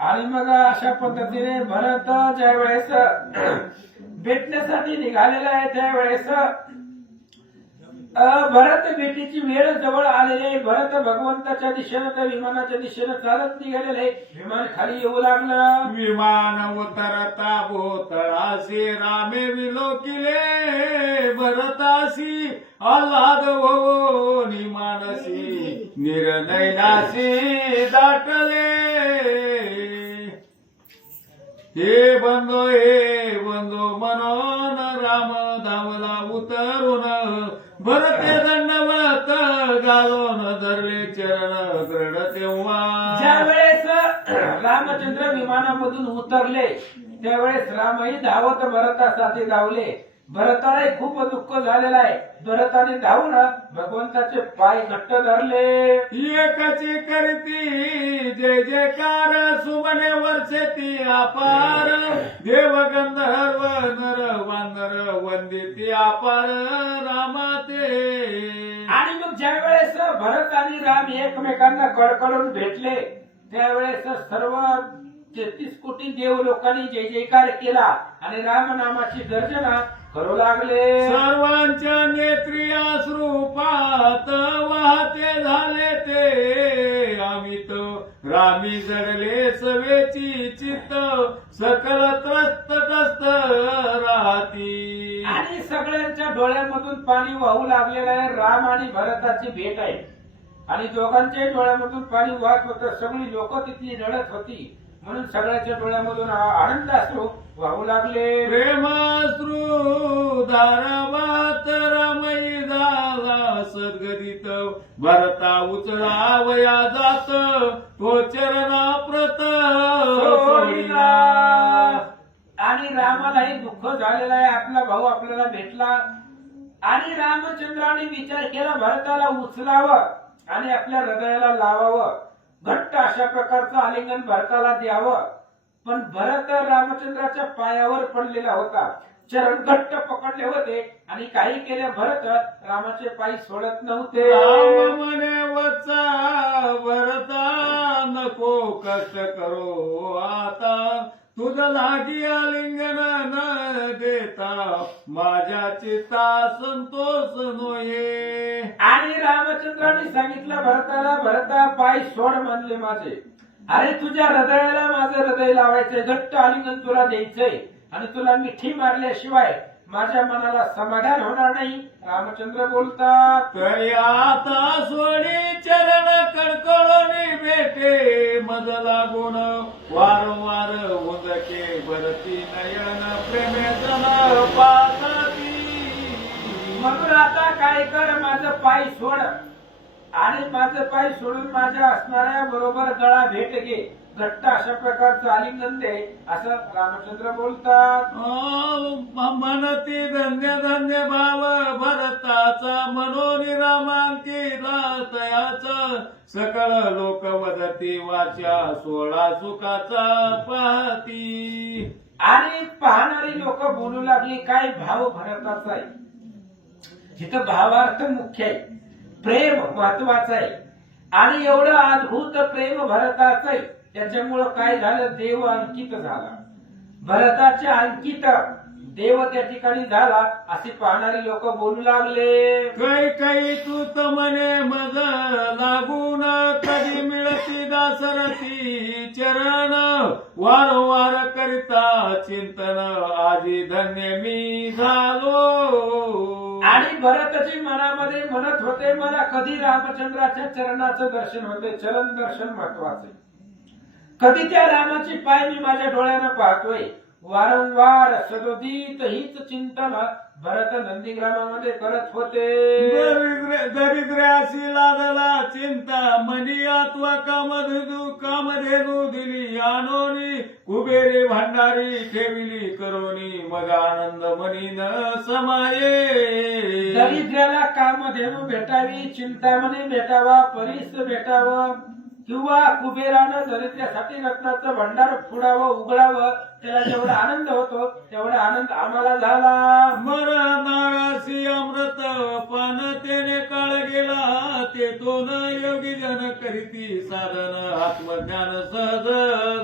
आणि मग अशा पद्धतीने भरत ज्या वेळेस भेटण्यासाठी निघालेला आहे त्यावेळेस भरत भेटीची वेळ जवळ आलेली आहे. भरत भगवंताच्या दिशेनं त्या विमानाच्या दिशेनं चालत निघालेले आहे. विमान खाली येऊ लागलं. विमान उतरता भोतळाशी रामे विलोकिले भरतासी आल्हाद होनी मानसी निर्नयनाशी दाटले. हे बंधो म्हणून राम धावला उतरून भरते दंडवत घालून धरले चरण ग्रड तेव्हा. ज्या वेळेस रामचंद्र विमानामधून उतरले त्यावेळेस रामही धावत भरतासाठी धावले. भरतालाही खूप दुःख झालेलं आहे. भरताने धावून भगवंताचे पाय घट्ट धरले. एकाची करती जय जयकार सुमने वर्षे ती अपार देव गंधर्व नर वानर वंदिती अपार रामाते. आणि मग ज्या वेळेस भरत आणि राम एकमेकांना कडकडून भेटले त्यावेळेस सर्व 33 कोटी देव लोकांनी जय जयकार केला आणि रामनामाची गर्जना करू लागले. सर्वांच्या नेत्री अश्रुपात वाहते झाले ते अमित रामी जडले सवेची चित्त सकल त्रस्त राहती. आणि सगळ्यांच्या डोळ्यामधून पाणी वाहू लागलेलं आहे. राम आणि भरताची भेट आहे आणि दोघांच्याही डोळ्यामधून पाणी वाहत होतं. सगळी लोक तिथली रडत होती म्हणून सगळ्याच्या डोळ्यामधून आनंद अश्रू वाहू लागले. प्रेमाश्रू धारावात रामई झाला सद्गदित भरता उचलावया जात तो चरणा प्रत सोडिला. आणि रामालाही दुःख झालेलं आहे. आपला भाऊ आपल्याला भेटला आणि रामचंद्राने विचार केला भरताला उचलावं आणि आपल्या हृदयाला लावावं. घट्ट अशा प्रकारचं आलिंगन भरताला द्यावं. पण भरत रामचंद्राच्या पायावर पडलेला होता. चरण घट्ट पकडले होते आणि काही केले भरत रामाचे पाय सोडत नव्हते. राम म्हणे वचा भरता नको कष्ट करो आता तुझं लागी आलिंगन न देता माझ्या चित्ता संतोष नोये. आणि रामचंद्राने सांगितलं भरताला भरता पाय सोड म्हणले माझे. अरे तुझ्या हृदयाला माझं हृदय लावायचंय. घट्ट आलिंगन तुला द्यायचंय आणि तुला मिठी मारल्याशिवाय माझ्या मनाला समाधान होणार नाही. रामचंद्र बोलतात तरी आता सोडी चरण कडकडून भेटे मज लागून वारंवार उदके भरती नयन प्रेमेतन पाहती. म्हणून आता काय कर माझं पाय सोड आणि माझं पाय सोडून माझ्या असणाऱ्या बरोबर गळा भेट घे. घट्ट अशा प्रकारचं आलिंगन दे असं रामचंद्र बोलतात. म्हणती धन्य धन्य भाव भरताचा मनोनी रामांकिला तयाचा सकळ लोक वदती वाचा सोळा सुखाचा पाहती. आणि पाहणारी लोक बोलू लागली काय भाव भरताचा आहे. जिथं भावार्थ मुख्य आहे, प्रेम महत्वाचं आहे आणि एवढं अद्भुत प्रेम भरताचं आहे. त्याच्यामुळं काय झालं देव अंकित झाला. भरताचे अंकित देव त्या ठिकाणी झाला असे पाहणारी लोक बोलू लागले. काही तू तर म्हणे मज लागून कधी मिळती दासरथी चरण वारंवार करिता चिंतन आजी धन्य मी झालो. आणि भरतजी मनामध्ये म्हणत होते मला कधी रामचंद्राच्या चरणाचं दर्शन होते. चरण दर्शन महत्वाचे. कधी त्या रामाची पाय मी माझ्या डोळ्यानं पाहतोय. वारंवार सदोदित हीच चिंतन भरत नंदीग्रामामध्ये करत होते. दरिद्र्याशी लागला चिंता मनी आत्वा कामधेनू दिली आणोनी कुबेरी भांडारी ठेविली करोनी मग आनंद मनी न समाये. दरिद्र्याला कामधेनू भेटावी, चिंतामणी भेटावा, परीस भेटावं किंवा कुबेरानं दरिद्र्यासाठी रत्नाचं भंडार फुडावं उघडावं, त्याला जेवढा आनंद होतो तेवढा आनंद आम्हाला झाला. मरणाळासी अमृत पान तेने काळ गेला, ते दोन योगी जन करीती साधन आत्मज्ञान सहज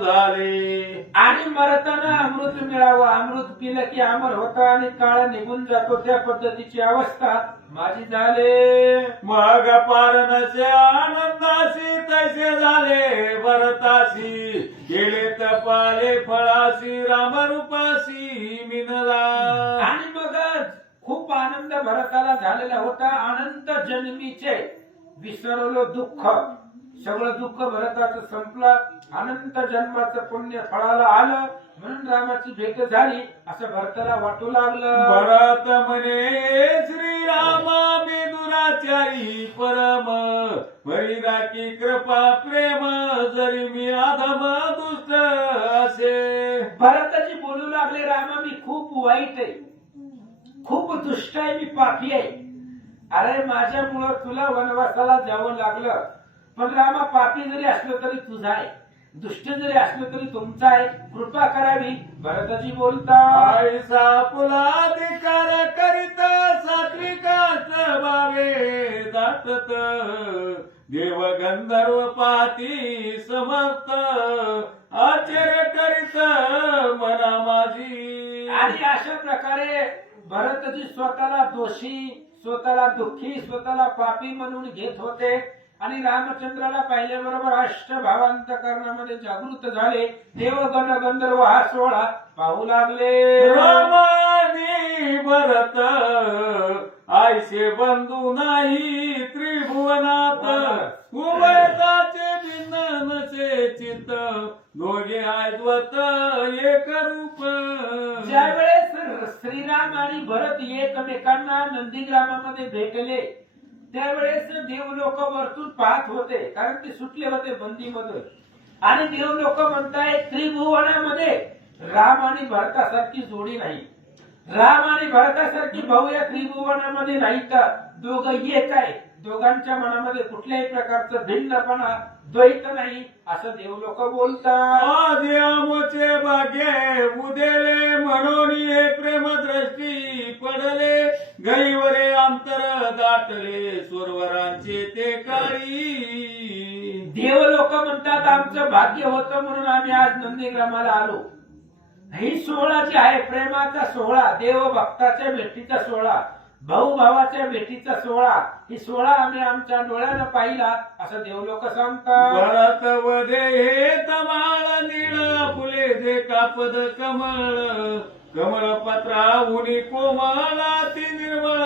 झाले. आणि मरताना अमृत मिळावं, अमृत पिलं की अमर होतं आणि काळ निघून जातो, त्या पद्धतीची अवस्था माझी झाले. मग पारणसे आनंदासी तैसे झाले भरतासी, गेले तपाले फळासी रामरूपासी मिनला. आणि मग खूप आनंद भरताला झालेला होता, अनंत जन्मीचे विसरलो दुःख, सगळं दुःख भरताचं संपलं, अनंत जन्माचं पुण्य फळाला आलं, म्हणून रामाची भेट झाली असं भरताला वाटू लागलं. भरत म्हणे श्रीरामा मी दुराचारी परम, भरी राखी कृपा प्रेम, जरी मी अधम दुष्ट असे. भरताजी बोलू लागले, रामा मी खूप वाईट आहे, खूप दुष्ट आहे, मी पापी आहे. अरे माझ्यामुळं तुला वनवासाला जावं लागलं, पण रामा पापी जरी असलं तरी तुझा आहे, दुष्ट जरी असलं तरी तुमचा आहे, कृपा करावी. भरताजी बोलतात, ऐसा पुलाधिकार करीत सात्विकाच भावे दाटत, देव गंधर्व पाहती समर्थ, आश्चर्य करीत मना माझी. आणि अशा प्रकारे भरतजी स्वतःला दोषी, स्वतःला दुःखी, स्वतःला पापी म्हणून घेत होते आणि रामचंद्राला पाहिल्याबरोबर अष्टभावांतकरणामध्ये जागृत झाले. देवगण गंधर्व हा सोहळा पाहू लागले. रामानी भरत आयसे बंधू नाही त्रिभुवनात, उभयताचे भिन्न नसे चित्त, दोघे ऐद्वत एक रूप. ज्यावेळेस श्रीराम आणि भरत एकमेकांना नंदीग्रामामध्ये भेटले त्यावेळेस देव लोक वरतून पाहत होते, कारण ते सुटले होते बंदीमधून. आणि देव लोक म्हणताय त्रिभुवनामध्ये राम आणि भरतासारखी जोडी नाही, राम आणि भरतासारखी भाऊ या त्रिभुवनामध्ये नाही, तर दोघं एक आहे, दोघांच्या मनामध्ये कुठल्याही प्रकारचं भिन्नपणा द्वैत नाही असं देव लोक बोलतात. आधी आमचे भाग्य उदेले म्हणून हे प्रेमदृष्टी पडले, गैवरे अंतर दाटले सुरवरांचे ते काही. देव लोक म्हणतात आमचं भाग्य होतं म्हणून आम्ही आज नंदीग्रामाला आलो. ही सोहळा जी आहे प्रेमाचा सोहळा, देव भक्ताच्या भेटीचा सोहळा, भाऊ भावाच्या भेटीचा सोहळा, ही सोहळा आम्ही आमच्या डोळ्यानं पाहिला असं देव लोक सांगतात. भरत वदे हे तमाळ नीळ फुले जे कापद कमळ, कमळ पत्रा उनी कोमलाती निर्मळ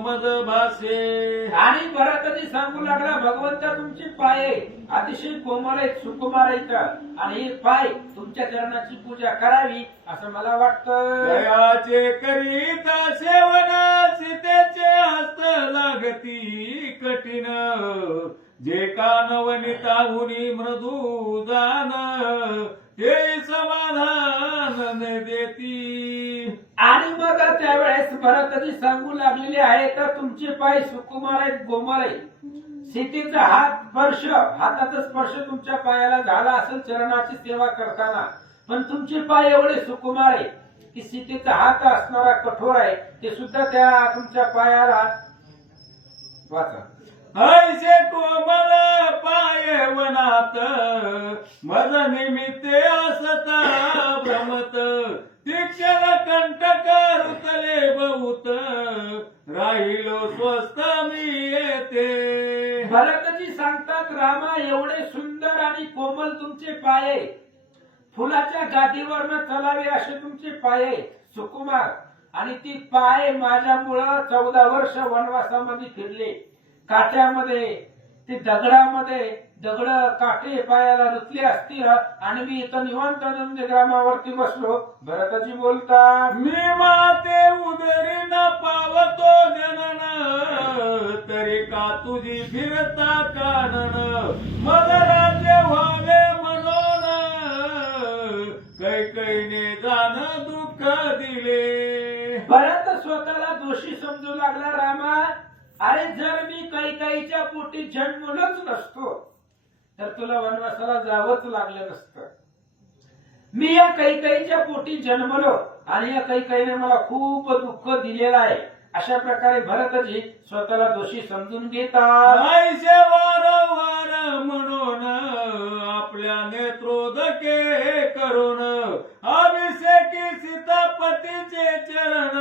मद भासे. आणि भरतजी सांगू लागला, भगवंता तुमचे पाय अतिशय कोमल आहेत, सुकुमार आहेत, आणि हे पाय तुमच्या चरणाची पूजा करावी असं मला वाटतं. दयाचे करीत सेवन सीतेचे हस्त लागती कठीण, जे कानवनिता हुनी मृदू दान, ते समाधान देती. आणि मग त्यावेळेस भरतजी सांगू लागलेले आहे तर तुमचे पाय सुकुमार आहेत, कोमल आहेत. सीतेचा हात स्पर्श, हाताचा स्पर्श तुमच्या पायाला झाला असेल चरणाची सेवा करताना, पण तुमचे पाय एवढे सुकुमार आहे की सीतेचा हात असणारा कठोर आहे ते सुद्धा त्या तुमच्या पायाला वाचा. ऐसे कोमल पाय वनात, मद निमित्ते असता भ्रमत, तीक्षण कंटक रुतले बहुत, राहिलो स्वस्थ मी येते. भरतजी सांगतात, रामा एवढे सुंदर आणि कोमल तुमचे पाय, फुलाच्या गादीवरनं चलावे असे तुमचे पाय सुकुमार, आणि ती पाय माझ्यामुळं 14 वर्ष वनवासामध्ये फिरले, काट्यामध्ये, ते दगडामध्ये, दगड काटे पायाला रुतले असतील आणि मी इथं निवांत नंदग्रामावरती बसलो. भरतजी बोलतात, मी माते उदरी न पावतो जनन, तरी का तुझी फिरता कानन, मद राज्य व्हावे म्हणून, कैकईने जाण दुःख दिले. भरत स्वतःला दोषी समजू लागला. रामा, अरे जर मी कैकेयीच्या पोटी जन्मलोच नसतो तर तुला वनवासाला जावंच लागलं नसतं. मी या कैकेयीच्या पोटी जन्मलो आणि या कैकेयीने मला खूप दुःख दिलेलं आहे. अशा प्रकारे भरतजी स्वतःला दोषी समजून घेतात. आईशे वारंवार म्हणून आपल्या नेत्रोदके करून अभिषेकी सीतापतीचे चरण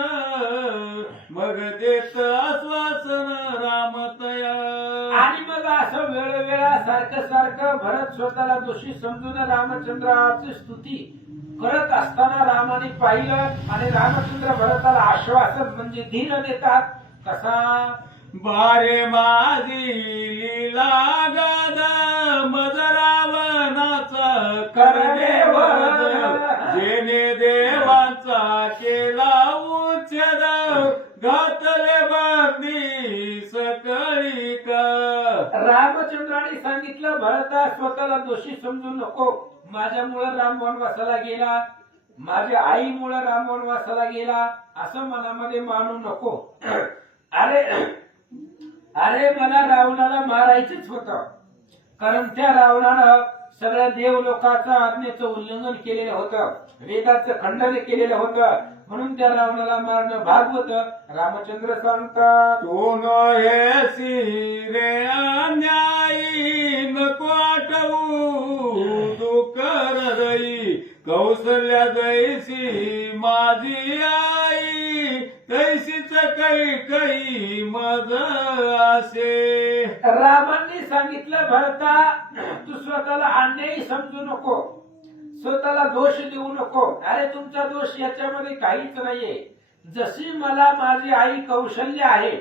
मग देत आश्वासन रामतया. आणि मग असं वेळोवेळा सारखं भरत स्वतःला दोषी समजून रामचंद्राची स्तुती करत असताना रामाने पाहिलं आणि रामचंद्र भरताला आश्वासन म्हणजे धीर देतात. कसा? बारे माझी लीला गाद मज रावणाचा करणे वध जेने देवांचा केला उच्छेद घातले बंदी सकळी का. रामचंद्राने सांगितलं, भरता स्वतःला दोषी समजू नको. माझ्यामुळं राम वनवासाला गेला, माझ्या आईमुळं राम वनवासाला गेला असं मनामध्ये मानू नको. अरे मला रावणाला मारायचंच होतं, कारण त्या रावणानं सगळ्या देव लोकांचं आज्ञेचं उल्लंघन केलेलं होतं, वेदाचं खंडन केलेलं होतं, म्हणून त्या रावणाला मारणं भाग होतं. रामचंद्र सांगतात, तू नयेसी रे अन्यायी नको आठवू दुःख हृदयी कौसल्या जैसी माझी आई तैसीच कैकेयी मज असे. रामांनी सांगितलं, भरता तू स्वतःला अन्यायी समजू नको, स्वतःला दोष देऊ नको. अरे तुमचा दोष याच्यामध्ये काहीच नाहीये. जशी मला माझी आई कौशल्य आहे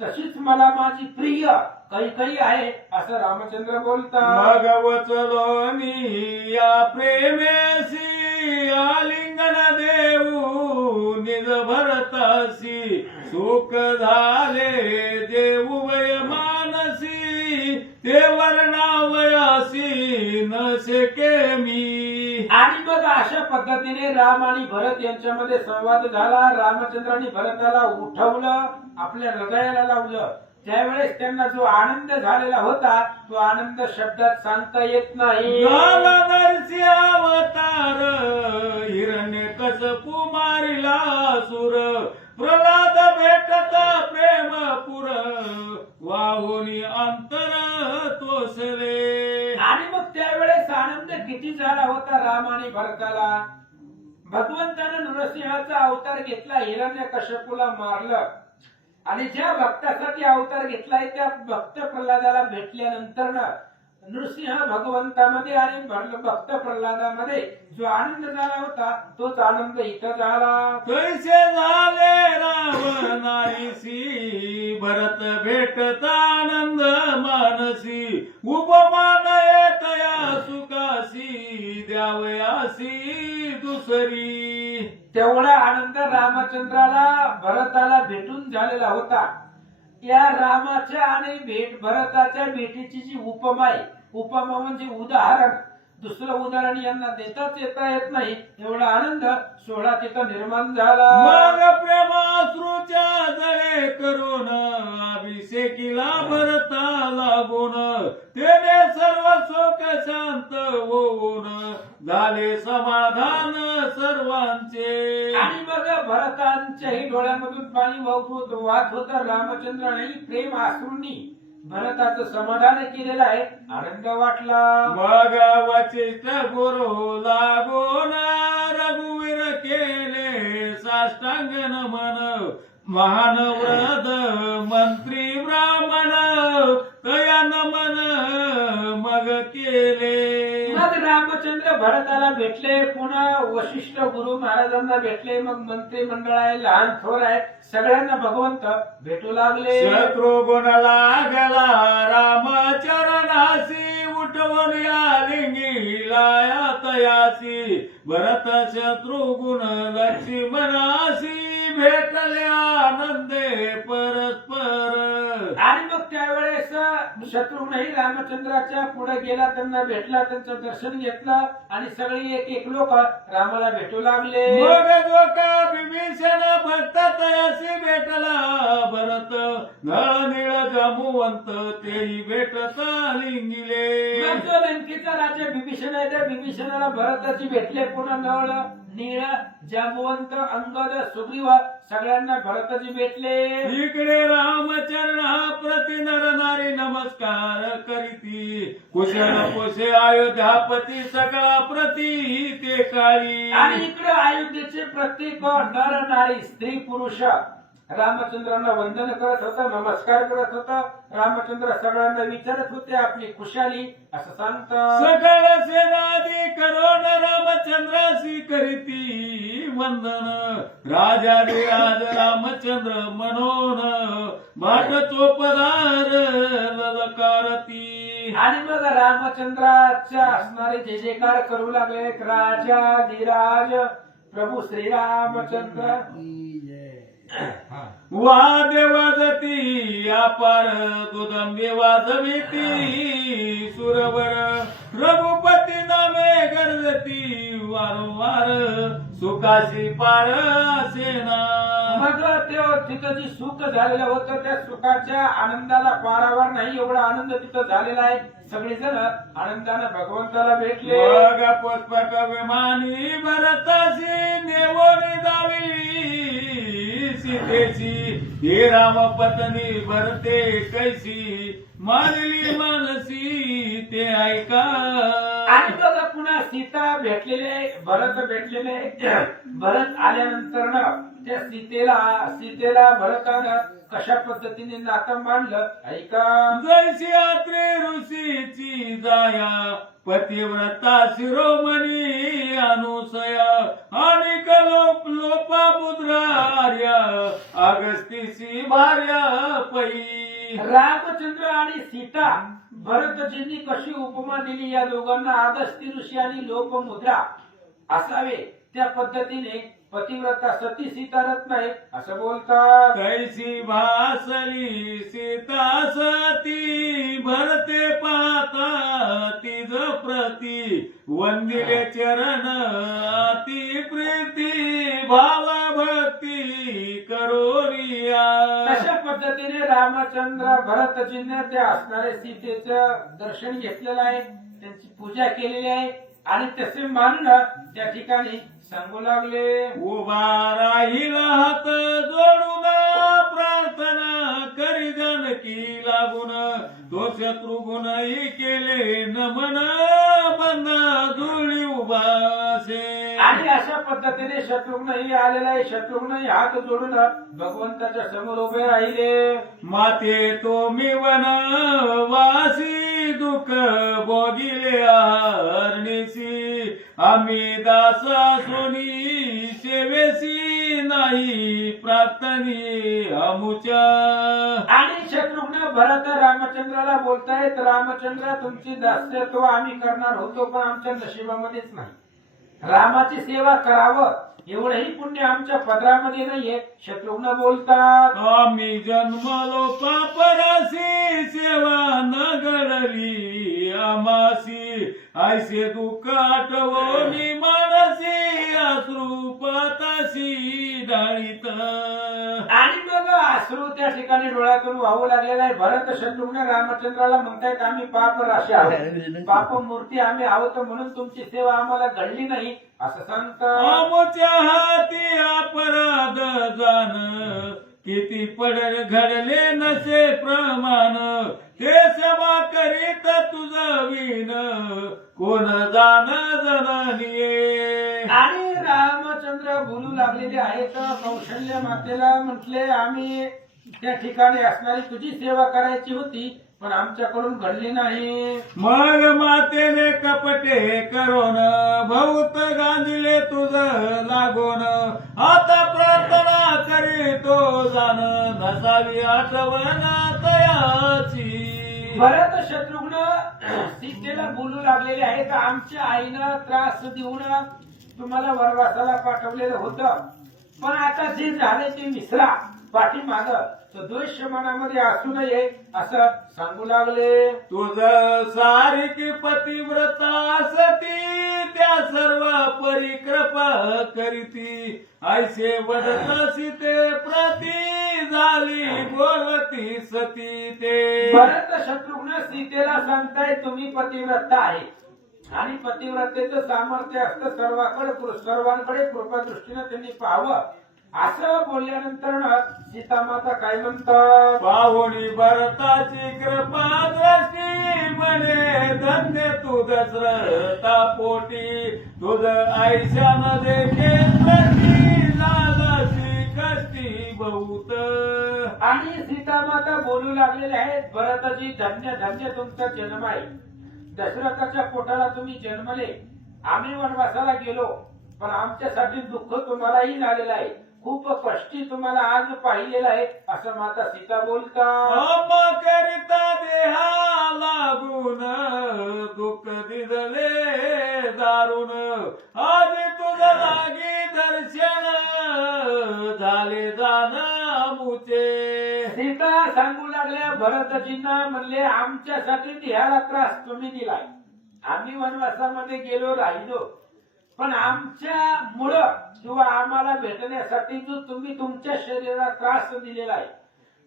तशीच मला माझी प्रिय कैकेयी आहे असं रामचंद्र बोलतात. मग वचलोनी या प्रेमेसी आलिंगन देऊ निज भरतासी सुख झाले देऊ वय मानसी ते वर्णावयासी न शके मी. आणि मग अशा पद्धतीने राम आणि भरत यांच्यामध्ये संवाद झाला. रामचंद्राने भरताला उठवलं, आपल्या हृदयाला लावलं. त्यावेळेस त्यांना जो आनंद झालेला होता तो आनंद शब्दात सांगता येत नाही. झाला नरसिंह अवतार हिरण्य कशपू मारिला सुर प्रल्हाद भेटता प्रेम पुर वाहुनी अंतर तोसले. आणि मग त्यावेळेस आनंद किती झाला होता राम आणि भरताला. भगवंतानं नरसिंहाचा अवतार घेतला, हिरण्य कश्यपूला मारलं आणि ज्या भक्तासाठी अवतार घेतलाय त्या भक्त प्रल्हादाला भेटल्यानंतर नृसिंह भगवंतामध्ये आणि भक्त प्रल्हादामध्ये जो आनंद झाला होता तोच आनंद इथं झाला. कैसे झाले रावणाईसी भरत भेटता आनंद मानसी उपमान येतया सुखासी द्यावयासी दुसरी. तेवढा आनंद रामचंद्राला भरताला भेटून झालेला होता. या रामाच्या आणि भरताच्या भेटीची जी उपमा आहे, उपमा म्हणजे उदाहरण, दुसरं उदाहरण यांना देताच येत नाही. एवढा आनंद सोहळा तिथं निर्माण झाला. मग प्रेमाश्रूच्या जळे करून अभिषेकीला भरता लागून तेने सर्व शोक शांत होऊन झाले समाधान सर्वांचे. आणि मग भरतांच्याही डोळ्यामधून पाणी वाहत होतं. रामचंद्राने प्रेम आश्रूंनी भरताचं समाधान केलेलं आहे, आनंद वाटला. मग वचिष्ठ गुरु लागून रघुवीर केले साष्टांग नमन महान व्रत मंत्री ब्राह्मण तया नमन मग केले. मग रामचंद्र भरताला भेटले, पुन्हा वशिष्ठ गुरु महाराजांना भेटले, मग मंत्री मंडळ आहे, लहान थोर आहे, सगळ्यांना भगवंत भेटू लागले. शत्रुगुण लागला रामचरणासी उठवून या लिंगी लाया तयासी भरत शत्रुगुण लक्ष्मणासी भेटले आनंदे परस्पर. आणि मग त्यावेळेस शत्रुघ्नही रामचंद्राच्या पुढे गेला, त्यांना भेटला, त्यांचं दर्शन घेतलं आणि सगळी एक एक लोक रामाला भेटू लागले. मग जो का विभीषण भक्त तयासी भेटला भरत, नळ नीळ जामुवंत तेही भेटत लिंगिले. मग जो लंकेचा राजा विभीषण आहे, त्या विभीषणाला भरताची भेटले. पुन्हा नळ नीळ जांबुवंत अंगद सुग्रीव सगळ्यांना भरताची भेटले. इकडे रामचरणा प्रति नर नारी नमस्कार करीती, कुशल पोषे अयोध्यापती सगळा प्रती ते काळी. आणि इकडे अयोध्येचे प्रत्येक नर नारी स्त्री पुरुष रामचंद्रांना वंदन करत होता, नमस्कार करत होता. रामचंद्र सगळ्यांना विचारत होते आपली खुशाली, असं सांगतात. सकळ सेनादी करोन रामचंद्रासी करीती वंदन, राजाधिराज रामचंद्र मनोन बाट चोपदार ललकारती. आणि मग रामचंद्राच्या असणारे जे जयकार करू लागले. राजाधिराज प्रभू श्रीरामचंद्र वाद्य वाजती अपार दुदंबे वाजविती, सुरवर रघुपती नामे गरजती वारंवार, सुखाशी पार सेना. मग तिथं जी सुख झालेलं होतं, त्या सुखाच्या आनंदाला पारावर नाही एवढा आनंद तिथं झालेला आहे. सगळेजण आनंदानं भगवंताला भेटले. मग पुष्पक विमानी भरतासी नेवोनी दावी सीतेची, हे राम पत्नी भरते कैसी मानली मानसी ते ऐका. आणि बघा पुन्हा सीता भेटलेले, भरत भेटलेले. भरत आल्यानंतर ना त्या सीतेला भरतानं कशा पद्धतीने नातं मांडलं ऐका. जैसी यात्रे ऋषीची जाया, पतिव्रता शिरोमणी अनुसया, आणि लोपा मुद्रार्या अगस्तीसी भार्या पै. रामचंद्र आणि सीता भरतजींनी कशी उपमा दिली या दोघांना, अगस्ती ऋषी आणि लोपमुद्रा असावे त्या पद्धतीने पतिव्रता सती सीता रत्न आहे असं बोलतात. कैसी भासली सीता सती, भरते पाहता तिज प्रती, वंदिले चरण अति प्रीती, भाव भक्ती करोरिया. अशा पद्धतीने रामचंद्र भरतजींनी त्या असणाऱ्या सीतेचं दर्शन घेतलेलं आहे, त्यांची पूजा केलेली आहे आणि तसे मानून त्या ठिकाणी सांगू लागले. उभा राहील हात जोडून प्रार्थना करी जानकी लागून, तो शत्रुघ्नही केले नमन बंदा धुळी उभासे. आणि अशा पद्धतीने शत्रुघ्नही आलेला आहे. शत्रुघ्नही हात जोडून भगवंताच्या समोर उभे राहिले. माते तो मी वनवासी, दुःख भोगिले हरणीसी, आम्ही दासा सोनी सेवेसी, नाही प्रार्थनी अमुच्या. आणि शत्रुघ्न भरत रामचंद्राला बोलतायत, रामचंद्र तुमची दास्यत्व आम्ही करणार होतो पण आमच्या नशिबामध्येच नाही. रामाची सेवा करावं एवढंही पुण्य आमच्या पदरामध्ये नाहीये. शत्रुघ्न बोलतात, आम्ही जन्मलो पापरासी, सेवा न घडली आमासी, ऐसे दुःख आठवणी मानसी, अश्रुपतासी डाळीत. आणि मग अश्रू त्या ठिकाणी डोळ्यातून वाहू लागलेला आहे. भरत शत्रुघ्न रामचंद्राला म्हणतायत आम्ही पाप राशी आहोत, पाप मूर्ती आम्ही आहोत, म्हणून तुमची सेवा आम्हाला घडली नाही असं सांगतात. आमच्या हाती अपराध जाण, किती पडर घडले नसे प्रमाण, ते सेवा करीत तुझं विण, कोण जाण जननीये. आणि रामचंद्र बोलू लागलेले आहेत. कौशल्य मातेला म्हटले आम्ही त्या ठिकाणी असणारी तुझी सेवा करायची होती पण आमच्याकडून घडली नाही. मग मातेने कपटे करोन, बहुत गांजले तुझं लागून, आता प्रार्थना करीतो जाण, नसावी आठवण तयाची. भरत शत्रुघ्न सीतेला बोलू लागलेले आहेत. आमच्या आईनं त्रास देऊन तुम्हाला वनवासाला पाठवलेलं होतं, पण आता जे झाले ते विसरा पाठीमाग तो द्वेष मनामध्ये असू नये असं सांगू लागले. तुझ सारिकी पतिव्रता सती त्या सर्व परिकृपा करीती ऐसे वदतसी ते प्रती झाली बोलती सती ते. भरत शत्रुघ्न सीतेला सांगताय तुम्ही पतिव्रता आहे आणि पतिव्रतेचं सामर्थ्य असतं सर्वांकडे कृपादृष्टीनं त्यांनी पाहावं असं बोलल्यानंतर सीतामाता काय म्हणतात. पाहुणी भरताची कृपा दृष्टी म्हणे धन्य तू दशरथा पोटी तुझ आयुष्यान देखील प्रती झालासी कष्टी बहुत. आणि सीतामाता बोलू लागलेले आहेत भरतजी धन्य धन्य तुमचा जन्म आहे. दशरथाच्या पोटाला तुम्ही जन्मले आम्ही वनवासाला गेलो पण आमच्यासाठी दुःख तुम्हालाही झालेलं आहे खूप कष्टी तुम्हाला आज पाहिलेलं आहे असं माता सीता बोलतात. करिता देहा लागून दुःख दिदले दारुण आज तुझं लागी दर्शन झाले जाण मुचे. सीता सांगू लागल्या भरतजींना म्हणले आमच्यासाठी देहाला त्रास तुम्ही दिलाय आम्ही वनवासामध्ये गेलो राहिलो पण आमच्या मुळे किंवा आम्हाला भेटण्यासाठी जो तुम्ही तुमच्या शरीराला त्रास दिलेला आहे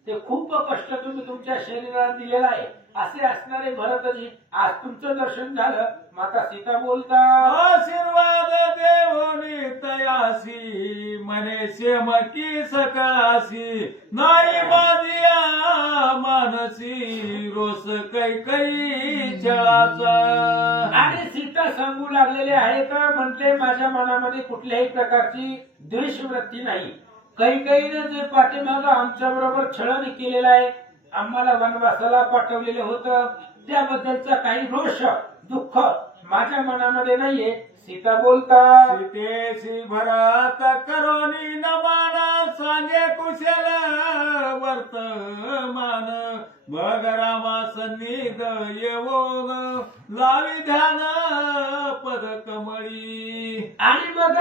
ते खूप कष्ट तुम्ही तुमच्या शरीराला दिलेला आहे असे असणारे भरतजी आज तुमचं दर्शन झालं. माता सीता बोलतात. आशीर्वाद देवनी तयासी मने शेमकी सकासी नाही माझिया मानसी रोस कैकई छळाचा. आणि सीता सांगू लागलेले आहेत म्हणते माझ्या मनामध्ये कुठल्याही प्रकारची द्वेष वृत्ती नाही. कैकेयीने जे पाठीमाग आमच्या बरोबर छळण केलेलं आहे आम्हाला वनवासाला पाठवलेलं होतं त्याबद्दलचा काही रोष दुःख माझ्या मनामध्ये नाहीये. सीता बोलतात. सीतेशी भरत करोनी नमान सांगे कुशल वर्तमान मग रामा सन्निध येवोन लावी ध्यान पद कमळी. आणि मग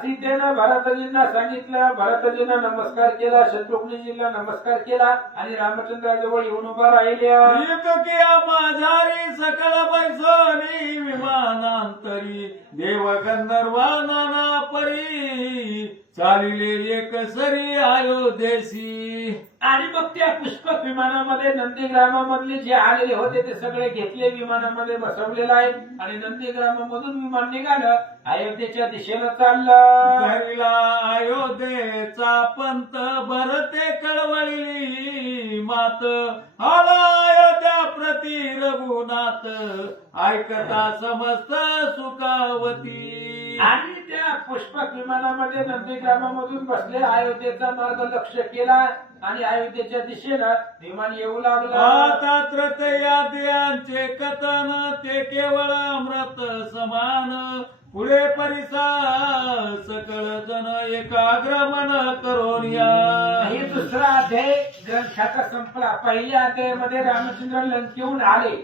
सीतेनं भरतजींना सांगितलं भरतजींना नमस्कार केला शत्रुघ्नजींना नमस्कार केला आणि रामचंद्राजवळ येऊन उभा राहिल्या. युतकिया माझारी सकळ बैसोनी विमानांतरी देव गंधर्वा नाना परी चालिले एक सरी अयोध्येसी. आणि मग त्या पुष्पक विमानामध्ये नंदीग्रामामधले जे आलेले होते ते सगळे घेतले विमानामध्ये बसवलेलं आहे आणि नंदीग्रामामधून विमान निघालं अयोध्येच्या दिशेनं चाललं. धरिला अयोध्येचा पंत भरते कळवळली मात आला अयोध्या प्रति रघुनाथ ऐकता समस्त सुखावती. आणि त्या पुष्पक विमानामध्ये नंदीग्रामामधून बसले अयोध्येचा मार्ग लक्ष केला आणि अयोध्येच्या दिशेनं विमान येऊ लागलं. आता त्रतयाद्यांचे कथन ते केवळ अमृत समान पुढे परिसा सकळ जन एकाग्र मन करून या. हे दुसरा अध्याय ग्रंथाचा संपला. पहिल्या अध्यायामध्ये रामचंद्र लंकेहून आले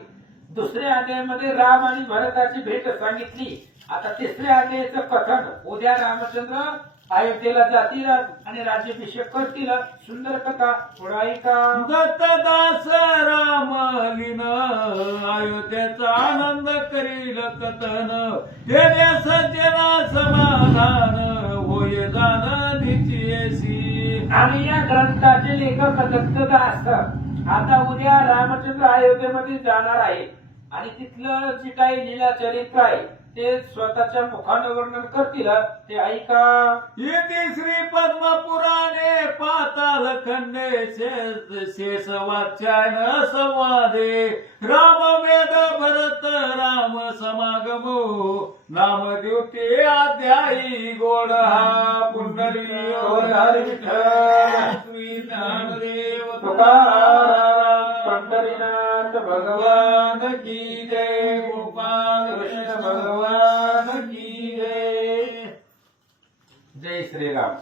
दुसऱ्या अध्यायामध्ये राम आणि भरताची भेट सांगितली. आता तिसऱ्या अध्यायाचं कथन उद्या रामचंद्र अयोध्येला जातील आणि राज्याभिषेक करतील. सुंदर कथा थोडा ऐका. दत्तदास राम लीन अयोध्येचा आनंद करील कथन देणे सज्जना समाधान होय जाण निश्चयसी. आणि या ग्रंथाचे लेखक दत्तदास आता उद्या रामचंद्र अयोध्येमध्ये जाणार आहे आणि तिथलं जे काही लीला चरित्र आहे ते स्वतःच्या मुखानं वर्णन करतील ते ऐका. इति श्री पद्म पुराणे पाताल खंडे शेष वाच्यायन संवादे राम वेद भरत राम समागमो नाम द्युती अध्यायी गोड हा पुंडरी श्री ज्ञानदेव तुकाराम पंढरीनाथ भगवान की जय. गोपाल कृष्ण भगवान की जय. जय श्रीराम.